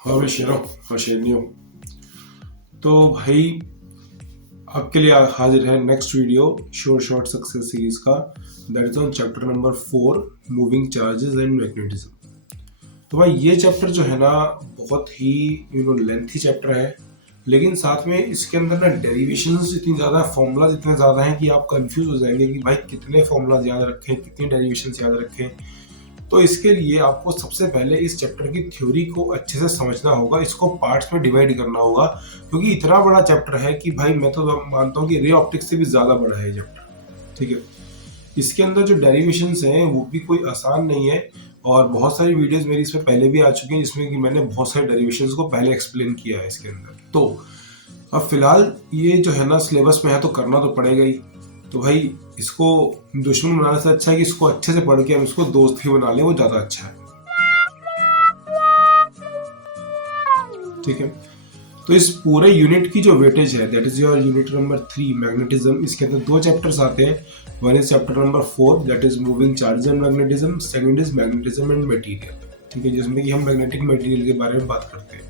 हाँ मैं शेर हूँ और शेरनी हूँ। तो भाई आपके लिए हाजिर है next video sure short success series का, that is on chapter number 4 moving charges and magnetism. तो भाई ये चैप्टर जो है ना बहुत ही लेंथी चैप्टर है, लेकिन साथ में इसके अंदर ना डेरिवेशंस इतनी ज़्यादा, फॉर्मूलाज इतने ज़्यादा हैं कि आप कंफ्यूज हो जाएंगे कि भाई कितने फॉर्मूलाज याद रखें, कितनी डेरिवेशंस याद रखें। तो इसके लिए आपको सबसे पहले इस चैप्टर की थ्योरी को अच्छे से समझना होगा, इसको पार्ट्स में डिवाइड करना होगा, क्योंकि इतना बड़ा चैप्टर है कि भाई मैं तो मानता हूँ कि रे ऑप्टिक्स से भी ज़्यादा बड़ा है ये चैप्टर। ठीक है, इसके अंदर जो डेरिवेशंस हैं वो भी कोई आसान नहीं है, और बहुत सारी वीडियोस मेरी इसमें पहले भी आ चुकी हैं जिसमें कि मैंने बहुत सारे डेरिवेशंस को पहले एक्सप्लेन किया है इसके अंदर। तो अब फिलहाल ये जो है ना सिलेबस में है तो करना तो पड़ेगा ही। तो भाई इसको दुश्मन बनाने से अच्छा है कि इसको अच्छे से पढ़ के हम इसको दोस्त ही बना लें, वो ज़्यादा अच्छा है। ठीक है, तो इस पूरे यूनिट की जो वेटेज है that is your unit number 3 magnetism, इसके अंदर दो चैप्टर्स आते हैं। One is chapter number 4 that is moving charges and magnetism, second is magnetism and material. ठीक है, जिसमें कि हम मैग्नेटिक मटेरियल के बारे में बात करते हैं।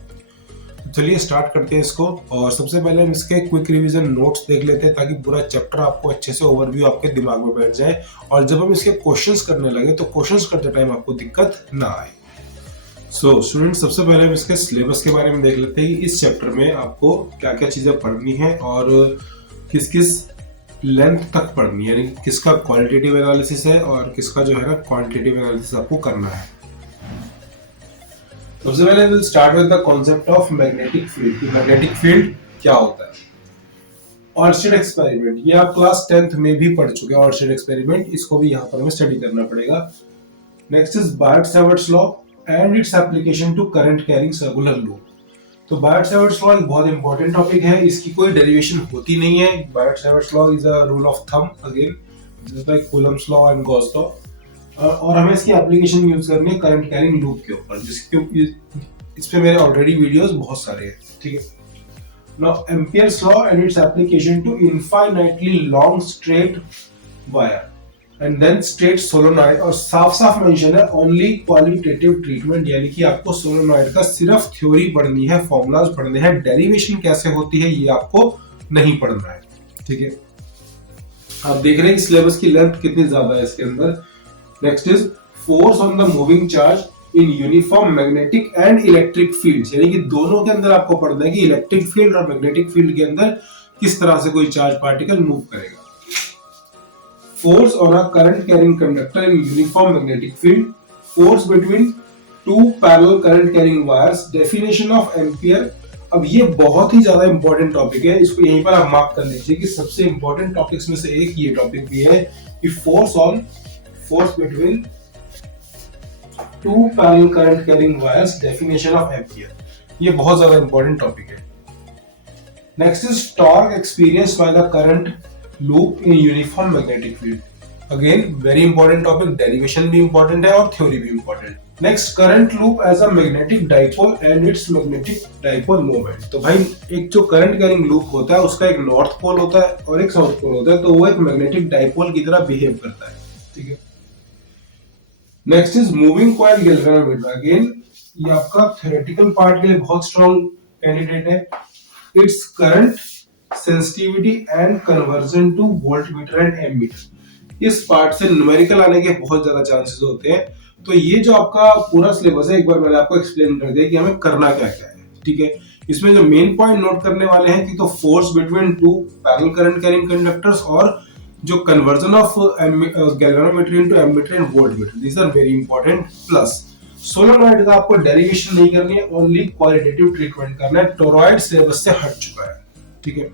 तो चलिए स्टार्ट करते हैं इसको, और सबसे पहले हम इसके क्विक रिवीजन नोट्स देख लेते हैं ताकि पूरा चैप्टर आपको अच्छे से ओवरव्यू आपके दिमाग में बैठ जाए, और जब हम इसके क्वेश्चंस करने लगे तो क्वेश्चंस करते टाइम आपको दिक्कत ना आए। सो स्टूडेंट, सबसे पहले हम इसके सिलेबस के बारे में देख लेते हैं कि इस चैप्टर में आपको क्या क्या चीज़ें पढ़नी है और किस किस लेंथ तक पढ़नी है, यानी किसका क्वालिटेटिव एनालिसिस है और किसका जो है ना क्वांटिटेटिव एनालिसिस आपको करना है। सबसे पहले will start with the concept of magnetic field. Magnetic field क्या होता है? ऑर्स्टेड एक्सपेरिमेंट, ये आप क्लास 10th में भी पढ़ चुके हैं। ऑर्स्टेड एक्सपेरिमेंट, इसको भी यहाँ पर हमें स्टडी करना पड़ेगा। Next is Biot Savart's law and its application to current carrying circular loop. तो बायट-सैवर्ट्स लॉ एक बहुत इंपॉर्टेंट टॉपिक है, इसकी कोई डेरिवेशन होती नहीं है। Biot Savart's law is a rule of thumb again, just like Coulomb's law and Gauss law, और हमें इसकी एप्लीकेशन यूज करनी है करंट कैरिंग लूप के ऊपर, जिसके इस पे मेरे ऑलरेडी वीडियोस बहुत सारे हैं। ठीक है, now Ampere's law and its application to infinitely long straight wire and then straight solenoid, और साफ साफ मेंशन है ओनली क्वालिटेटिव ट्रीटमेंट, यानी कि आपको सोलोनॉइड का सिर्फ थ्योरी पढ़नी है, फॉर्मूलाज पढ़ने हैं, डेरिवेशन कैसे होती है ये आपको नहीं पढ़ना है। ठीक है, आप देख रहे हैं कि सिलेबस की लेंथ कितनी ज्यादा है इसके अंदर। Next is force on the moving charge in uniform magnetic and electric fields, यानी कि दोनों के अंदर आपको पढ़ना है कि इलेक्ट्रिक फील्ड और मैग्नेटिक फील्ड के अंदर किस तरह से कोई चार्ज पार्टिकल मूव करेगा। Force on a current carrying conductor in uniform magnetic field, force between two parallel current carrying wires, definition of ampere. अब ये बहुत ही ज्यादा इंपॉर्टेंट टॉपिक है, इसको यहीं पर आप मार्क कर लीजिए कि सबसे इंपॉर्टेंट टॉपिक्स में से एक ये टॉपिक भी है कि force between two parallel current carrying wires, definition of ampere। ये बहुत ज्यादा इंपॉर्टेंट टॉपिक है। Next is torque experience by the current loop in uniform magnetic field, again very important topic, derivation भी इंपॉर्टेंट है और थ्योरी भी important. Next, current loop as a magnetic dipole and its magnetic dipole moment. तो भाई एक जो current carrying loop होता है उसका एक नॉर्थ पोल होता है और एक साउथ पोल होता है, तो वो एक मैग्नेटिक डाइपोल की तरह बिहेव करता है। ठीक है, next is moving coil galvanometer, again ये आपका थ्योरेटिकल पार्ट के लिए बहुत स्ट्रॉन्ग कैंडिडेट है। Its current sensitivity and conversion to voltmeter and ammeter, इस पार्ट से न्यूमेरिकल आने के बहुत ज्यादा चांसेस होते हैं। तो ये जो आपका पूरा सिलेबस है एक बार मैंने आपको एक्सप्लेन कर दिया कि हमें करना क्या क्या है। ठीक है, इसमें जो मेन पॉइंट नोट करने वाले हैं कि तो force between two parallel current carrying conductors, और जो conversion of galvanometer into ammeter and voltmeter, these are very important. Plus solenoid का आपको डेरिवेशन नहीं करनी है, ओनली क्वालिटेटिव ट्रीटमेंट करना है, टोरॉइड सिलेबस से हट चुका है। ठीक है,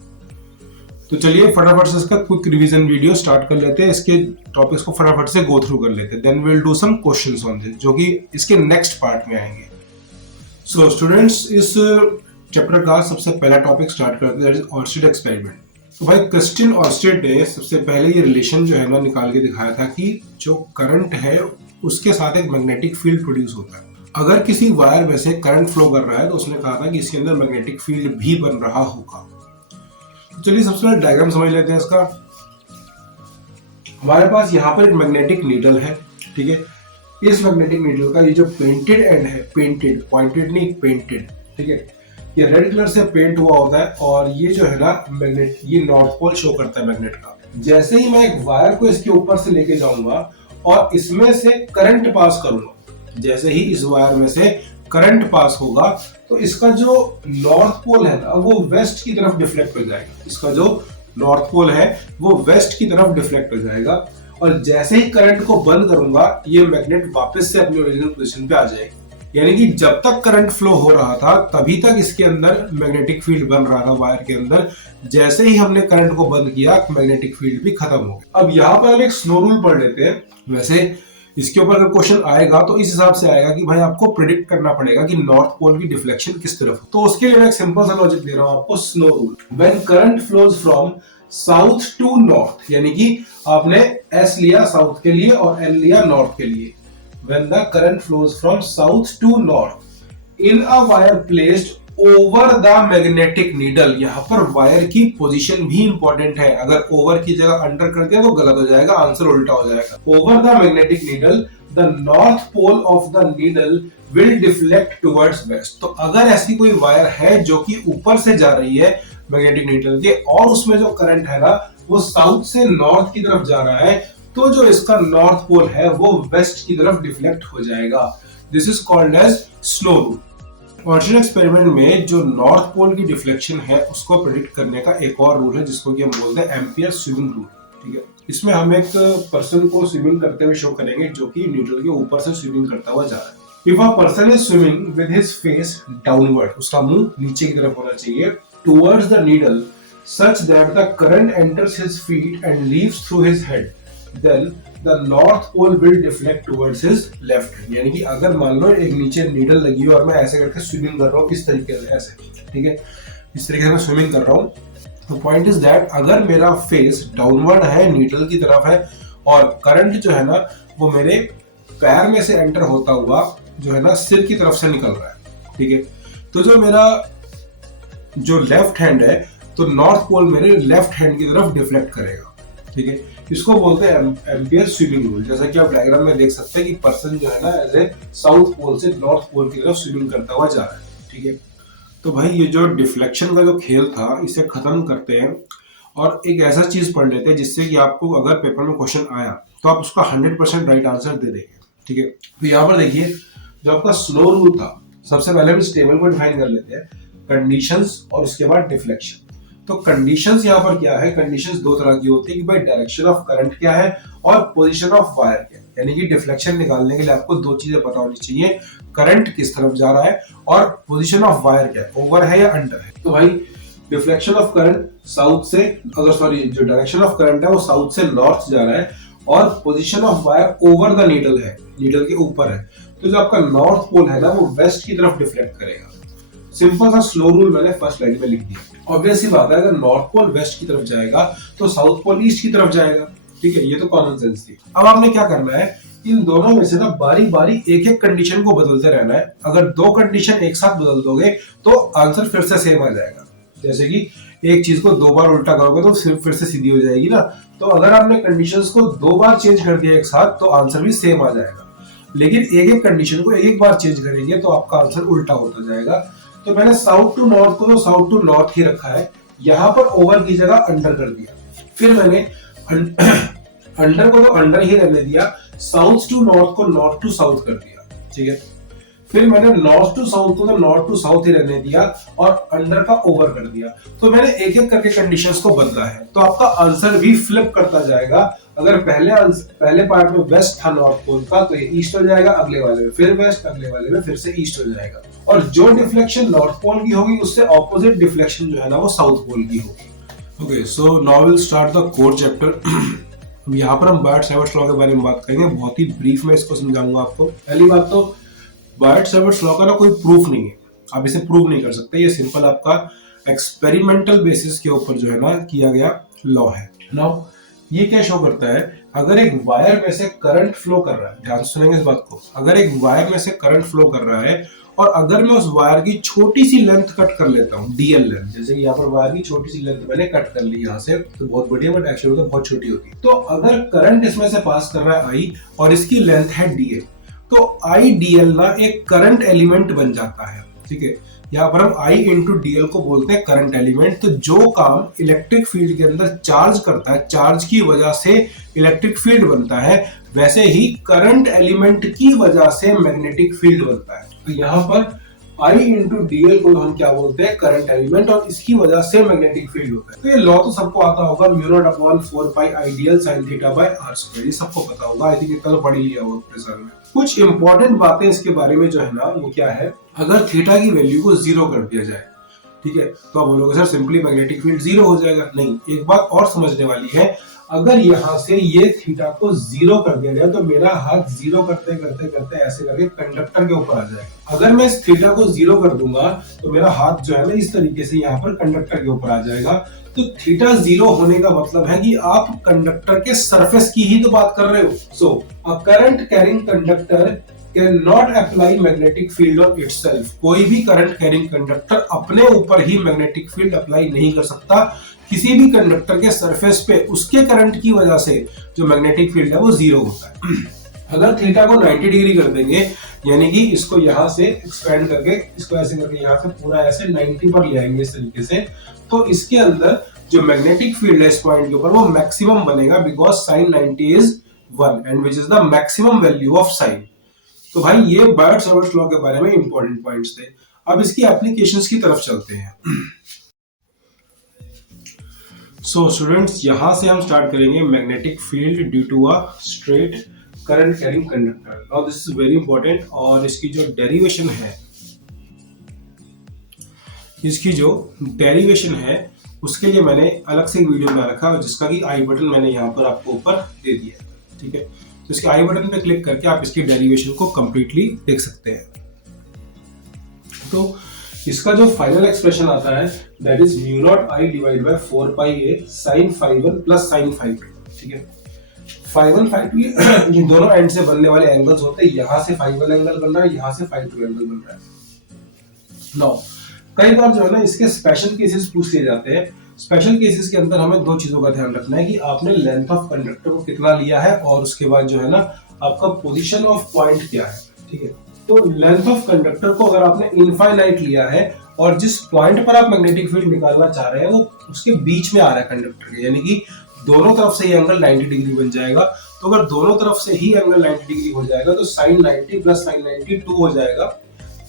तो चलिए फटाफट से इसका क्विक रिवीजन वीडियो स्टार्ट कर लेते हैं, इसके टॉपिक्स को फटाफट से गो थ्रू कर लेते हैं, then we will do some questions on this जो कि इसके नेक्स्ट पार्ट में आएंगे। सो स्टूडेंट्स, इस चैप्टर का सबसे पहला टॉपिक स्टार्ट करते हैं, दैट इज ऑर्स्टेड एक्सपेरिमेंट। तो भाई क्रिस्टियन ऑर्स्टेड ने सबसे पहले ये रिलेशन जो है ना निकाल के दिखाया था कि जो करंट है उसके साथ एक मैग्नेटिक फील्ड प्रोड्यूस होता है। अगर किसी वायर में से करंट फ्लो कर रहा है तो उसने कहा था कि इसके अंदर मैग्नेटिक फील्ड भी बन रहा होगा। तो चलिए सबसे पहले डायग्राम समझ लेते हैं इसका। हमारे पास यहाँ पर एक मैग्नेटिक नीडल है। ठीक है, इस मैग्नेटिक नीडल का ये जो पेंटेड एंड है, पेंटेड, पॉइंटेड नहीं, पेंटेड, ठीक है, ये रेड कलर से पेंट हुआ होता है और ये जो है ना मैग्नेट, ये नॉर्थ पोल शो करता है मैग्नेट का। जैसे ही मैं एक वायर को इसके ऊपर से लेके जाऊंगा और इसमें से करंट पास करूंगा, जैसे ही इस वायर में से करंट पास होगा तो इसका जो नॉर्थ पोल है ना वो वेस्ट की तरफ डिफ्लेक्ट हो जाएगा। इसका जो नॉर्थ पोल है वो वेस्ट की तरफ डिफ्लेक्ट हो जाएगा और जैसे ही करंट को बंद करूंगा ये मैग्नेट वापस से अपनी ओरिजिनल पोजीशन पे आ जाएगी। यानी कि जब तक करंट फ्लो हो रहा था तभी तक इसके अंदर मैग्नेटिक फील्ड बन रहा था वायर के अंदर। जैसे ही हमने करंट को बंद किया मैग्नेटिक फील्ड भी खत्म हो गया। अब यहाँ पर हम एक स्नो रूल पढ़ लेते हैं। वैसे इसके ऊपर अगर क्वेश्चन आएगा तो इस हिसाब से आएगा कि भाई आपको प्रिडिक्ट करना पड़ेगा कि नॉर्थ पोल की डिफ्लेक्शन किस तरफ हो। तो उसके लिए मैं एक सिंपल सा लॉजिक दे रहा हूं आपको, snow rule. When current flows from south to north, यानी कि आपने एस लिया साउथ के लिए और एल लिया नॉर्थ के लिए। When the current flows from south to north in a wire placed over the magnetic needle, यहाँ पर वायर की पोजीशन भी इंपॉर्टेंट है। अगर ओवर की जगह अंडर कर दिया तो गलत हो जाएगा, आंसर उल्टा हो जाएगा। Over the magnetic needle the north pole of the needle will deflect towards west. तो अगर ऐसी कोई वायर है जो कि ऊपर से जा रही है मैग्नेटिक नीडल के और उसमें जो करंट है ना वो साउथ से नॉर्थ की तरफ जा रहा है, तो जो इसका नॉर्थ पोल है वो वेस्ट की तरफ डिफ्लेक्ट हो जाएगा। This is called as snow rule. Oersted experiment में जो नॉर्थ पोल की डिफ्लेक्शन है उसको प्रेडिक्ट करने का एक और रूल है जिसको कि हम बोलते हैं एम्पियर स्विमिंग रूल। ठीक है, इसमें हम एक पर्सन को स्विमिंग करते हुए शो करेंगे जो कि न्यूट्रल के ऊपर से स्विमिंग करता हुआ जा रहा है। If a person is swimming with his face downward, उसका मुंह नीचे की तरफ होना चाहिए, towards the needle such that the current enters his feet and leaves through his head, then the north pole will deflect towards his left hand। यानी कि अगर मान लो एक नीचे नीडल लगी है और मैं ऐसे करके स्विमिंग कर रहा हूँ इस तरीके से, ऐसे, ठीक है, इस तरीके से मैं स्विमिंग कर रहा हूँ। तो पॉइंट इज दैट अगर मेरा फेस डाउनवर्ड है, नीडल की तरफ है और करंट जो है ना वो मेरे पैर में से एंटर होता हुआ जो है ना सिर की तरफ से निकल रहा है, ठीक है, तो जो मेरा जो लेफ्ट हैंड है तो नॉर्थ पोल मेरे लेफ्ट हैंड की तरफ डिफ्लेक्ट करेगा। ठीक है, इसको बोलते हैं एम्पियर स्विमिंग रूल। जैसा कि आप डायग्राम में देख सकते हैं कि पर्सन जो है ना एज ए साउथ पोल से नॉर्थ पोल की तरफ स्विमिंग करता हुआ जा रहा है। ठीक है, तो भाई ये जो डिफ्लेक्शन का जो खेल था इसे खत्म करते हैं और एक ऐसा चीज पढ़ लेते हैं जिससे कि आपको अगर पेपर में क्वेश्चन आया तो आप उसका 100% राइट आंसर दे देंगे। ठीक है, तो यहाँ पर देखिए जो आपका स्लो रूल था, सबसे पहले हम इस टेबल को डिफाइन कर लेते हैं, कंडीशंस और उसके बाद डिफ्लेक्शन। तो कंडीशंस यहाँ पर क्या है, कंडीशंस दो तरह की होती है कि भाई डायरेक्शन ऑफ करंट क्या है और पोजीशन ऑफ वायर क्या है। यानी कि डिफ्लेक्शन निकालने के लिए आपको दो चीजें पता होनी चाहिए, करंट किस तरफ जा रहा है और पोजीशन ऑफ वायर क्या है, ओवर है या अंडर है। तो भाई डिफ्लेक्शन ऑफ करंट साउथ से, अगर सॉरी जो डायरेक्शन ऑफ करंट है वो साउथ से नॉर्थ जा रहा है और position of wire over the needle है, नीडल के ऊपर है, तो जो आपका नॉर्थ पोल है ना वो वेस्ट की तरफ डिफ्लेक्ट करेगा। सिंपल सा स्लो रूल मैंने फर्स्ट लाइन में लिख दिया। ऑब्वियस सी बात है अगर नॉर्थ पोल वेस्ट की तरफ जाएगा तो साउथ पोल ईस्ट की तरफ जाएगा। ठीक है, ये तो कॉमन सेंस थी। अब आपने क्या करना है, इन दोनों में से ना बारी बारी एक एक कंडीशन को बदलते रहना है। अगर दो कंडीशन एक साथ बदल दोगे तो आंसर फिर से सेम आ जाएगा। जैसे कि एक चीज को दो बार उल्टा करोगे तो फिर से सीधी हो जाएगी ना, तो अगर आपने कंडीशंस को दो बार चेंज कर दिया एक साथ तो आंसर भी सेम आ जाएगा। लेकिन एक एक कंडीशन को एक बार चेंज करेंगे तो आपका आंसर उल्टा होता जाएगा। तो मैंने साउथ टू नॉर्थ को तो साउथ टू नॉर्थ ही रखा है, यहां पर ओवर की जगह अंडर कर दिया। फिर मैंने अंडर को तो अंडर ही रहने दिया, साउथ टू नॉर्थ को नॉर्थ टू साउथ कर दिया। ठीक है, फिर मैंने नॉर्थ टू साउथ को तो नॉर्थ टू साउथ ही रहने दिया और अंडर का ओवर कर दिया। तो मैंने एक एक करके कंडीशंस को बदला है, तो आपका आंसर भी फ्लिप करता जाएगा। अगर पहले पार्ट में वेस्ट था नॉर्थ पोल का तो ये ईस्ट हो जाएगा, अगले वाले में फिर वेस्ट, अगले वाले में फिर से ईस्ट हो जाएगा। और जो डिफ्लेक्शन नॉर्थ पोल की होगी उससे ऑपोजिट डिफ्लेक्शन जो है ना वो साउथ पोल की होगी। Okay, so now will start the core chapter. यहाँ पर हम बायट-सैवर्ट्स लॉ के बारे में बात करेंगे, बहुत ही ब्रीफ में इसको समझाऊंगा आपको। पहली बात तो बायट-सैवर्ट्स लॉ का ना कोई प्रूफ नहीं है, आप इसे प्रूव नहीं कर सकते, ये सिंपल आपका एक्सपेरिमेंटल बेसिस के ऊपर जो है ना किया गया लॉ है। नाउ ये क्या शो करता है, अगर एक वायर में से करंट फ्लो कर रहा है, ध्यान से सुनेंगे इस बात को, अगर एक वायर में से करंट फ्लो कर रहा है और अगर मैं उस वायर की छोटी सी लेंथ कट कर लेता हूँ, डीएल लेंथ, जैसे कि यहाँ पर वायर की छोटी सी लेंथ मैंने कट कर ली यहाँ से, तो बहुत बढ़िया, बट एक्चुअली तो बहुत छोटी होगी। तो अगर करंट इसमें से पास कर रहा है आई और इसकी लेंथ है डीएल, तो आई डीएल ना एक करंट एलिमेंट बन जाता है, ठीक है। यहाँ पर हम आई इंटू डीएल को बोलते हैं करंट एलिमेंट। तो जो काम इलेक्ट्रिक फील्ड के अंदर चार्ज करता है, चार्ज की वजह से इलेक्ट्रिक फील्ड बनता है, वैसे ही करंट एलिमेंट की वजह से मैग्नेटिक फील्ड बनता है। तो यहाँ पर आई इंटू डीएल को हम क्या बोलते हैं, करंट एलिमेंट, और इसकी वजह से मैग्नेटिक फील्ड होता है। तो ये लॉ तो सबको आता होगा, mu naught upon 4 pi I DL sine theta by R square, ये सबको पता होगा। आई थिंक इतना तो पढ़ ही लिया होगा अपने सर में। कुछ इंपॉर्टेंट बातें इसके बारे में जो है ना, वो क्या है, अगर थीटा की वैल्यू को 0 कर दिया जाए, ठीक है, तो आप बोलोगे सर सिंपली मैग्नेटिक फील्ड 0 हो जाएगा। नहीं, एक बात और समझने वाली है, अगर यहां से ये थीटा को 0 कर दिया जाए तो मेरा हाथ 0 करते करते करते ऐसे करके कंडक्टर के ऊपर आ जाएगा। अगर मैं इस थीटा को 0 कर दूंगा तो मेरा हाथ जो है ना इस तरीके से यहाँ पर कंडक्टर के ऊपर आ जाएगा। तो थीटा 0 होने का मतलब है कि आप कंडक्टर के सरफेस की ही तो बात कर रहे हो। So a current carrying conductor can not apply magnetic field on itself. कोई भी करंट कैरिंग कंडक्टर अपने ऊपर ही मैग्नेटिक फील्ड अप्लाई नहीं कर सकता। किसी भी कंडक्टर के सरफेस पे उसके करंट की वजह से जो मैग्नेटिक फील्ड है वो 0 होता है। अगर थीटा को 90 डिग्री कर देंगे, यानी कि इसको यहां से एक्सपेंड करके इसको ऐसे करके यहां से पूरा ऐसे 90 पर ले आएंगे इस तरीके से, तो इसके अंदर जो मैग्नेटिक फील्ड है इस पॉइंट के ऊपर वो मैक्सिमम बनेगा, because sign 90 is 1 and which is the maximum value of sine. तो भाई ये बायोट-सावर्ट्स लॉ के बारे में इंपॉर्टेंट पॉइंट्स थे। अब इसकी एप्लीकेशंस की तरफ चलते हैं। सो स्टूडेंट्स, यहां से हम स्टार्ट करेंगे magnetic field due to a straight current carrying conductor. Now this is very important, और इसकी जो डेरिवेशन है उसके लिए मैंने अलग से एक वीडियो बना रखा है, जिसका कि आई बटन मैंने यहाँ पर आपको ऊपर दे दिया है, ठीक है। तो इसके आई बटन पे क्लिक करके आप इसकी डेरिवेशन को कंप्लीटली देख सकते हैं। तो इसका जो फाइनल एक्सप्रेशन आता है that is mu naught I divide by 4 pi A sin φ1 plus sin φ2, ठीक है। φ1 φ2 ये दोनों एंड से बनने वाले एंगल्स होते हैं। यहां से φ1 एंगल बन रहा है, यहां से φ2 एंगल बन रहा है। नाउ कई बार जो है ना इसके स्पेशल केसेस पूछ लिए जाते हैं। स्पेशल केसेस के अंदर हमें दो चीजों का ध्यान रखना है कि आपने लेंथ ऑफ कंडक्टर को कितना लिया है, और उसके बाद जो है ना आपका पोजीशन ऑफ पॉइंट क्या है, ठीक है। तो लेंथ ऑफ कंडक्टर को अगर आपने इनफाइनाइट लिया है और जिस पॉइंट पर आप मैग्नेटिक फील्ड निकालना चाह रहे हैं वो उसके बीच में आ रहा है कंडक्टर के, यानी कि दोनों तरफ से ये एंगल 90 डिग्री बन जाएगा। तो अगर दोनों तरफ से ही एंगल 90 डिग्री हो जाएगा तो sin 90 प्लस sin 90 2 हो जाएगा,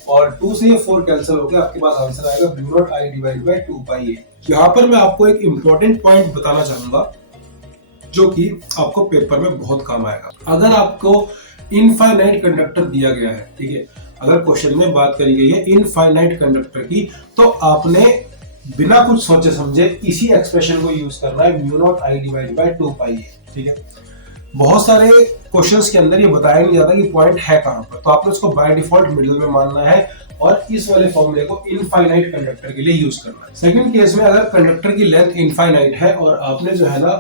और 2 से ये 4 कैंसिल होकर आपके पास आंसर आएगा mu naught I divide by 2 पाई ए। यहाँ पर मैं आपको एक इंपॉर्टेंट पॉइंट बताना चाहूंगा जो कि आपको पेपर में बहुत काम आएगा। अगर आपको इनफाइनाइट कंडक्टर दिया गया है, ठीक है, अगर क्वेश्चन में बात करी गई है इनफाइनाइट कंडक्टर की, तो आपने बिना कुछ सोचे समझे इसी एक्सप्रेशन को यूज करना है, mu naught I divide by 2 पाई ए, ठीक है। बहुत सारे क्वेश्चंस के अंदर ये बताया नहीं जाता कि पॉइंट है कहां पर, तो आपने उसको बाय डिफॉल्ट मिडिल में मानना है और इस वाले फॉर्मूले को इनफाइनाइट कंडक्टर के लिए यूज करना है। सेकंड केस में अगर कंडक्टर की लेंथ इनफाइनाइट है और आपने जो है ना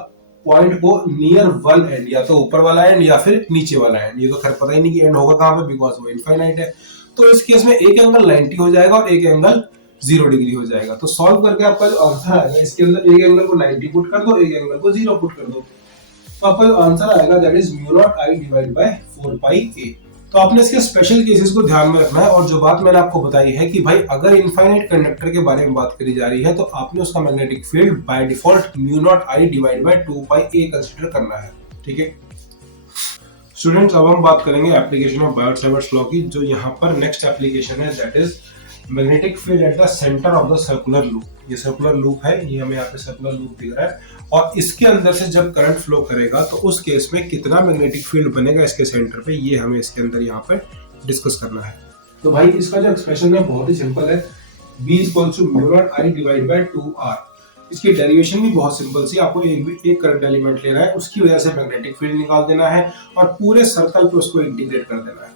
पॉइंट को नियर वन एंड, या तो ऊपर वाला एंड या फिर नीचे वाला एंड, ये तो खैर पता ही नहीं कि एंड होगा कहां पे, बिकॉज वो इनफाइनाइट है। तो इस केस में एक एंगल 90 हो जाएगा और एक एंगल 0 डिग्री हो जाएगा। तो सॉल्व करके आपका जो आंसर आएगा, इसके अंदर एक एंगल को 90 पुट कर दो, एक एंगल को 0 पुट कर दो, तो आपका जो आंसर आएगा that is mu naught I divide by 4 pi ए। तो आपने इसके स्पेशल केसेस को ध्यान में रखना है, और जो बात मैंने आपको बताई है कि भाई अगर इनफाइनाइट कंडक्टर के बारे में बात करी जा रही है तो आपने उसका magnetic field by default mu naught I divide by 2 pi A consider करना है, ठीक है। स्टूडेंट्स, अब हम बात करेंगे एप्लीकेशन ऑफ बायोट-सावर्ट्स लॉ की। जो यहाँ पर नेक्स्ट एप्लीकेशन है that is magnetic field at the centre of the circular loop. ये सर्कुलर लूप है, ये हमें यहाँ पे सर्कुलर लूप दिख रहा है, और इसके अंदर से जब करंट फ्लो करेगा तो उस केस में कितना मैग्नेटिक फील्ड बनेगा इसके सेंटर पे, ये हमें इसके अंदर यहाँ पे डिस्कस करना है। तो भाई इसका जो एक्सप्रेशन है बहुत ही सिंपल है, B equals to mu naught I divide by 2r। इसकी डेरिवेशन भी बहुत सिंपल सी, आपको एक करंट एलिमेंट लेना है, उसकी वजह से मैग्नेटिक फील्ड निकाल देना है और पूरे सर्कल पे उसको इंटीग्रेट कर देना है।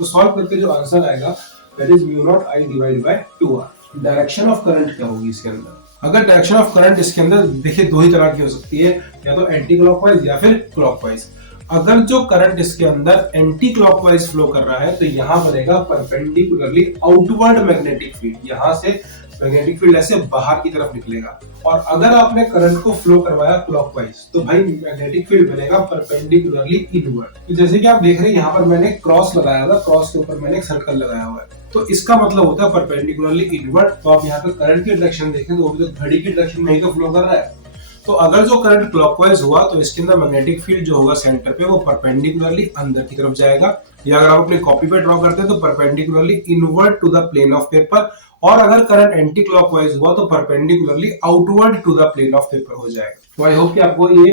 तो सॉल्व करके जो आंसर आएगा that is mu naught I divide by 2r। Direction of current क्या होगी इसके अंदर? अगर डायरेक्शन ऑफ करंट इसके अंदर देखिए दो ही तरह की हो सकती है, या तो एंटी क्लॉकवाइज या फिर क्लॉकवाइज। अगर जो करंट इसके अंदर एंटी क्लॉकवाइज फ्लो कर रहा है तो यहाँ बनेगा परपेंडिकुलरली आउटवर्ड मैग्नेटिक फील्ड, यहाँ से मैग्नेटिक फील्ड ऐसे बाहर की तरफ निकलेगा। और अगर आपने करंट को फ्लो करवाया क्लॉकवाइज तो भाई मैग्नेटिक फील्ड बनेगा परपेंडिकुलरली इनवर्ड। तो जैसे कि आप देख रहे हैं यहाँ पर मैंने क्रॉस लगाया हुआ, क्रॉस के ऊपर मैंने एक सर्कल लगाया हुआ है, तो इसका मतलब होता है परपेंडिकुलरली इनवर्ड। तो आप यहाँ पे करंट की डायरेक्शन देखें तो वो भी तो घड़ी की डायरेक्शन में ही तो फ्लो कर रहा है। तो अगर जो करंट क्लॉकवाइज हुआ तो इसके अंदर मैग्नेटिक फील्ड जो होगा सेंटर पे वो परपेंडिकुलरली अंदर की तरफ जाएगा, या अगर आप अपनी कॉपी पे ड्रॉ करते हैं तो perpendicularly inward to the plane of paper. और अगर करंट एंटी क्लॉकवाइज हुआ तो perpendicularly outward to the plane of paper हो जाएगा। तो आई होप कि आपको ये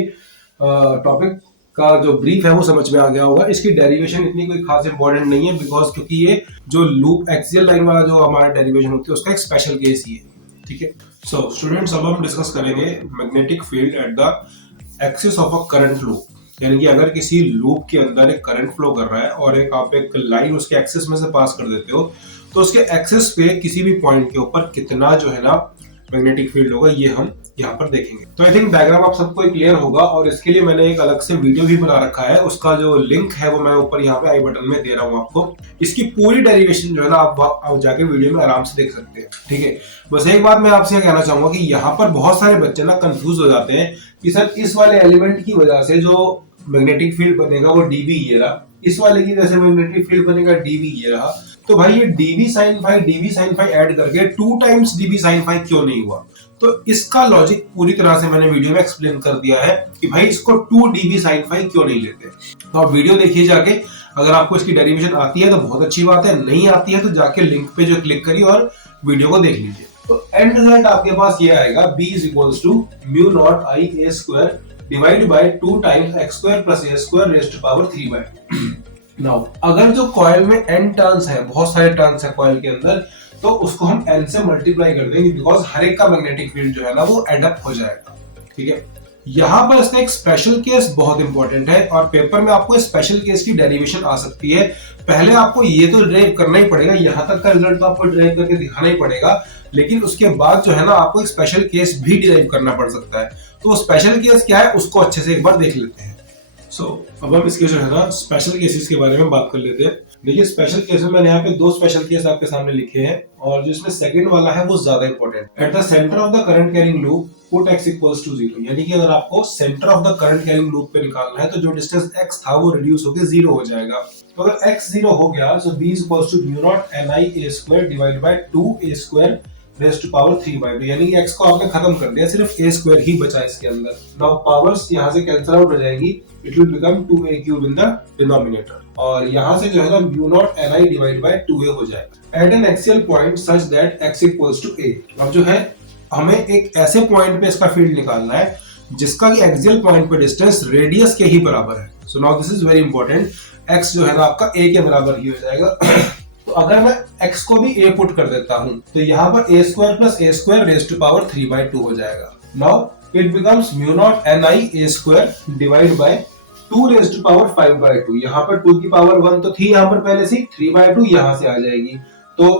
टॉपिक का जो ब्रीफ है वो समझ में आ गया होगा। इसकी डेरिवेशन इतनी कोई खास इंपॉर्टेंट नहीं है, बिकॉज क्योंकि ये जो लूप एक्सियल लाइन वाला जो हमारा डेरिवेशन होती है उसका एक स्पेशल केस ही है, ठीक है। सो स्टूडेंट्स, अब हम डिस्कस करेंगे magnetic field at the axis of a current loop. यानी कि अगर किसी लूप के अंदर एक करंट फ्लो कर रहा है और एक आप एक लाइन उसके एक्सिस में से पास कर देते हो तो उसके एक्सिस पे किसी भी पॉइंट के ऊपर कितना जो है ना मैग्नेटिक फील्ड होगा, ये हम यहाँ पर देखेंगे। तो आई थिंक डायग्राम आप सबको क्लियर होगा, और इसके लिए मैंने एक अलग से वीडियो भी बना रखा है, उसका जो लिंक है वो मैं ऊपर यहाँ पे आई बटन में दे रहा हूँ आपको। इसकी पूरी डेरिवेशन जो है ना आप जाके वीडियो में आराम से देख सकते हैं, ठीक है। बस एक बात मैं आपसे कहना चाहूंगा कि यहाँ पर बहुत सारे बच्चे ना कंफ्यूज हो जाते हैं कि सर इस वाले एलिमेंट की वजह से जो मैग्नेटिक फील्ड बनेगा वो डीवी ये रहा, इस वाले की वजह से मैग्नेटिक फील्ड बनेगा डीवी ये रहा। तो भाई ये डीवी साइन फाई ऐड करके 2 टाइम्स डीवी साइन फाई क्यों नहीं हुआ? तो इसका लॉजिक पूरी तरह से मैंने वीडियो में एक्सप्लेन कर दिया है कि भाई इसको 2 डीवी साइन फाई क्यों नहीं लेते। तो आप वीडियो देखिए जाके, अगर आपको इसकी डेरिवेशन आती है तो बहुत अच्छी बात है, नहीं आती है तो जाके लिंक पे जो क्लिक करिए और वीडियो को देख लीजिए। तो एंड रिजल्ट आपके पास ये आएगा, B is equals to mu naught I a square divided by 2 times x square plus a square raised to power 3 by 2। Now अगर जो कॉइल में n टर्न्स है, बहुत सारे टर्न्स है कॉइल के अंदर, तो उसको हम n से मल्टीप्लाई कर देंगे, बिकॉज हर एक का मैग्नेटिक फील्ड जो है ना वो एड अप हो जाएगा, ठीक है। यहाँ पर इसका एक स्पेशल केस बहुत इंपॉर्टेंट है, और पेपर में आपको स्पेशल केस की डेरिवेशन आ सकती है। पहले आपको ये तो ड्राइव करना ही पड़ेगा, यहाँ तक का रिजल्ट तो आपको ड्राइव करके दिखाना ही पड़ेगा, लेकिन उसके बाद जो है ना आपको एक स्पेशल केस भी डिराइव करना पड़ सकता है। तो वो स्पेशल केस क्या है उसको अच्छे से एक बार देख लेते हैं। अब हम इसके जो है ना स्पेशल केसेस के बारे में बात कर लेते हैं। देखिए स्पेशल केस में मैंने यहाँ पे 2 स्पेशल केस आपके सामने लिखे हैं, और जो इसमें सेकंड वाला है वो ज्यादा important. At the centre of the current carrying loop put x equals to 0, यानी कि अगर आपको centre of the current carrying loop पे निकालना है तो जो डिस्टेंस x था वो रिड्यूस होकर 0 हो जाएगा। तो अगर x 0 हो गया तो b is equals to mu naught ni a square divided by 2a square raised to power 3 by 2, यानी कि x को आपने खत्म कर दिया, सिर्फ a square ही बचा इसके अंदर। नाउ पावर्स यहाँ से कैंसिल आउट हो जाएगी, it will become 2a cube in the denominator, और यहाँ से जो है ना mu naught ni divided by 2a हो जाएगा। At an axial point such that x equals to a, अब जो है हमें एक ऐसे पॉइंट पे इसका फील्ड निकालना है जिसका कि एक्सियल पॉइंट पे डिस्टेंस रेडियस के ही बराबर है। So now this is very important, x जो है ना आपका a के बराबर ही हो जाएगा। तो अगर मैं x को भी a पुट कर देता हूं तो यहाँ पर a square plus a square raised to power 3 by 2 हो जाएगा। Now it becomes mu naught ni a square divide by 2 raised to power 5 by 2। यहाँ पर 2 की पावर 1 तो थी यहाँ पर पहले से, 3 by 2 यहाँ से आ जाएगी, तो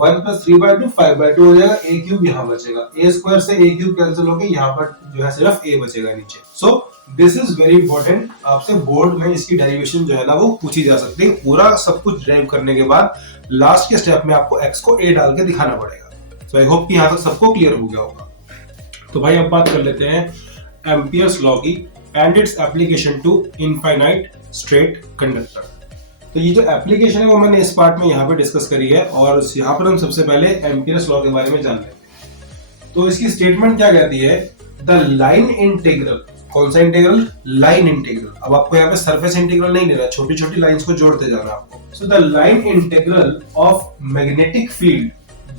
1 plus 3 by 2 5 by 2 हो जाएगा, a क्यूब यहाँ बचेगा, a स्क्वायर से a क्यूब कैंसिल होकर यहाँ पर जो है सिर्फ a बचेगा नीचे। So this is very important, आपसे बोर्ड में इसकी डेरिवेशन जो है ना वो पूछी जा सकती है। पूरा सब कुछ ड्राइव करने के बाद लास्ट के स्टेप में आपको x को a डाल के दिखाना पड़ेगा। सो आई होप कि यहाँ तक सबको क्लियर हो गया होगा। तो भाई अब बात कर लेते हैं एम्पियर्स लॉ की and its application to infinite straight conductor. तो ये जो एप्लीकेशन है वो मैंने इस पार्ट में यहाँ पे डिस्कस करी है, और यहाँ पर हम सबसे पहले एम्पियर्स लॉ के बारे में जान लेते हैं। तो इसकी स्टेटमेंट क्या कहती है, द लाइन इंटीग्रल, कौन सा इंटीग्रल, लाइन इंटीग्रल। अब आपको यहाँ पे सरफेस इंटीग्रल नहीं लेना, छोटी छोटी लाइंस को जोड़ते जाना आपको। So the line integral of magnetic field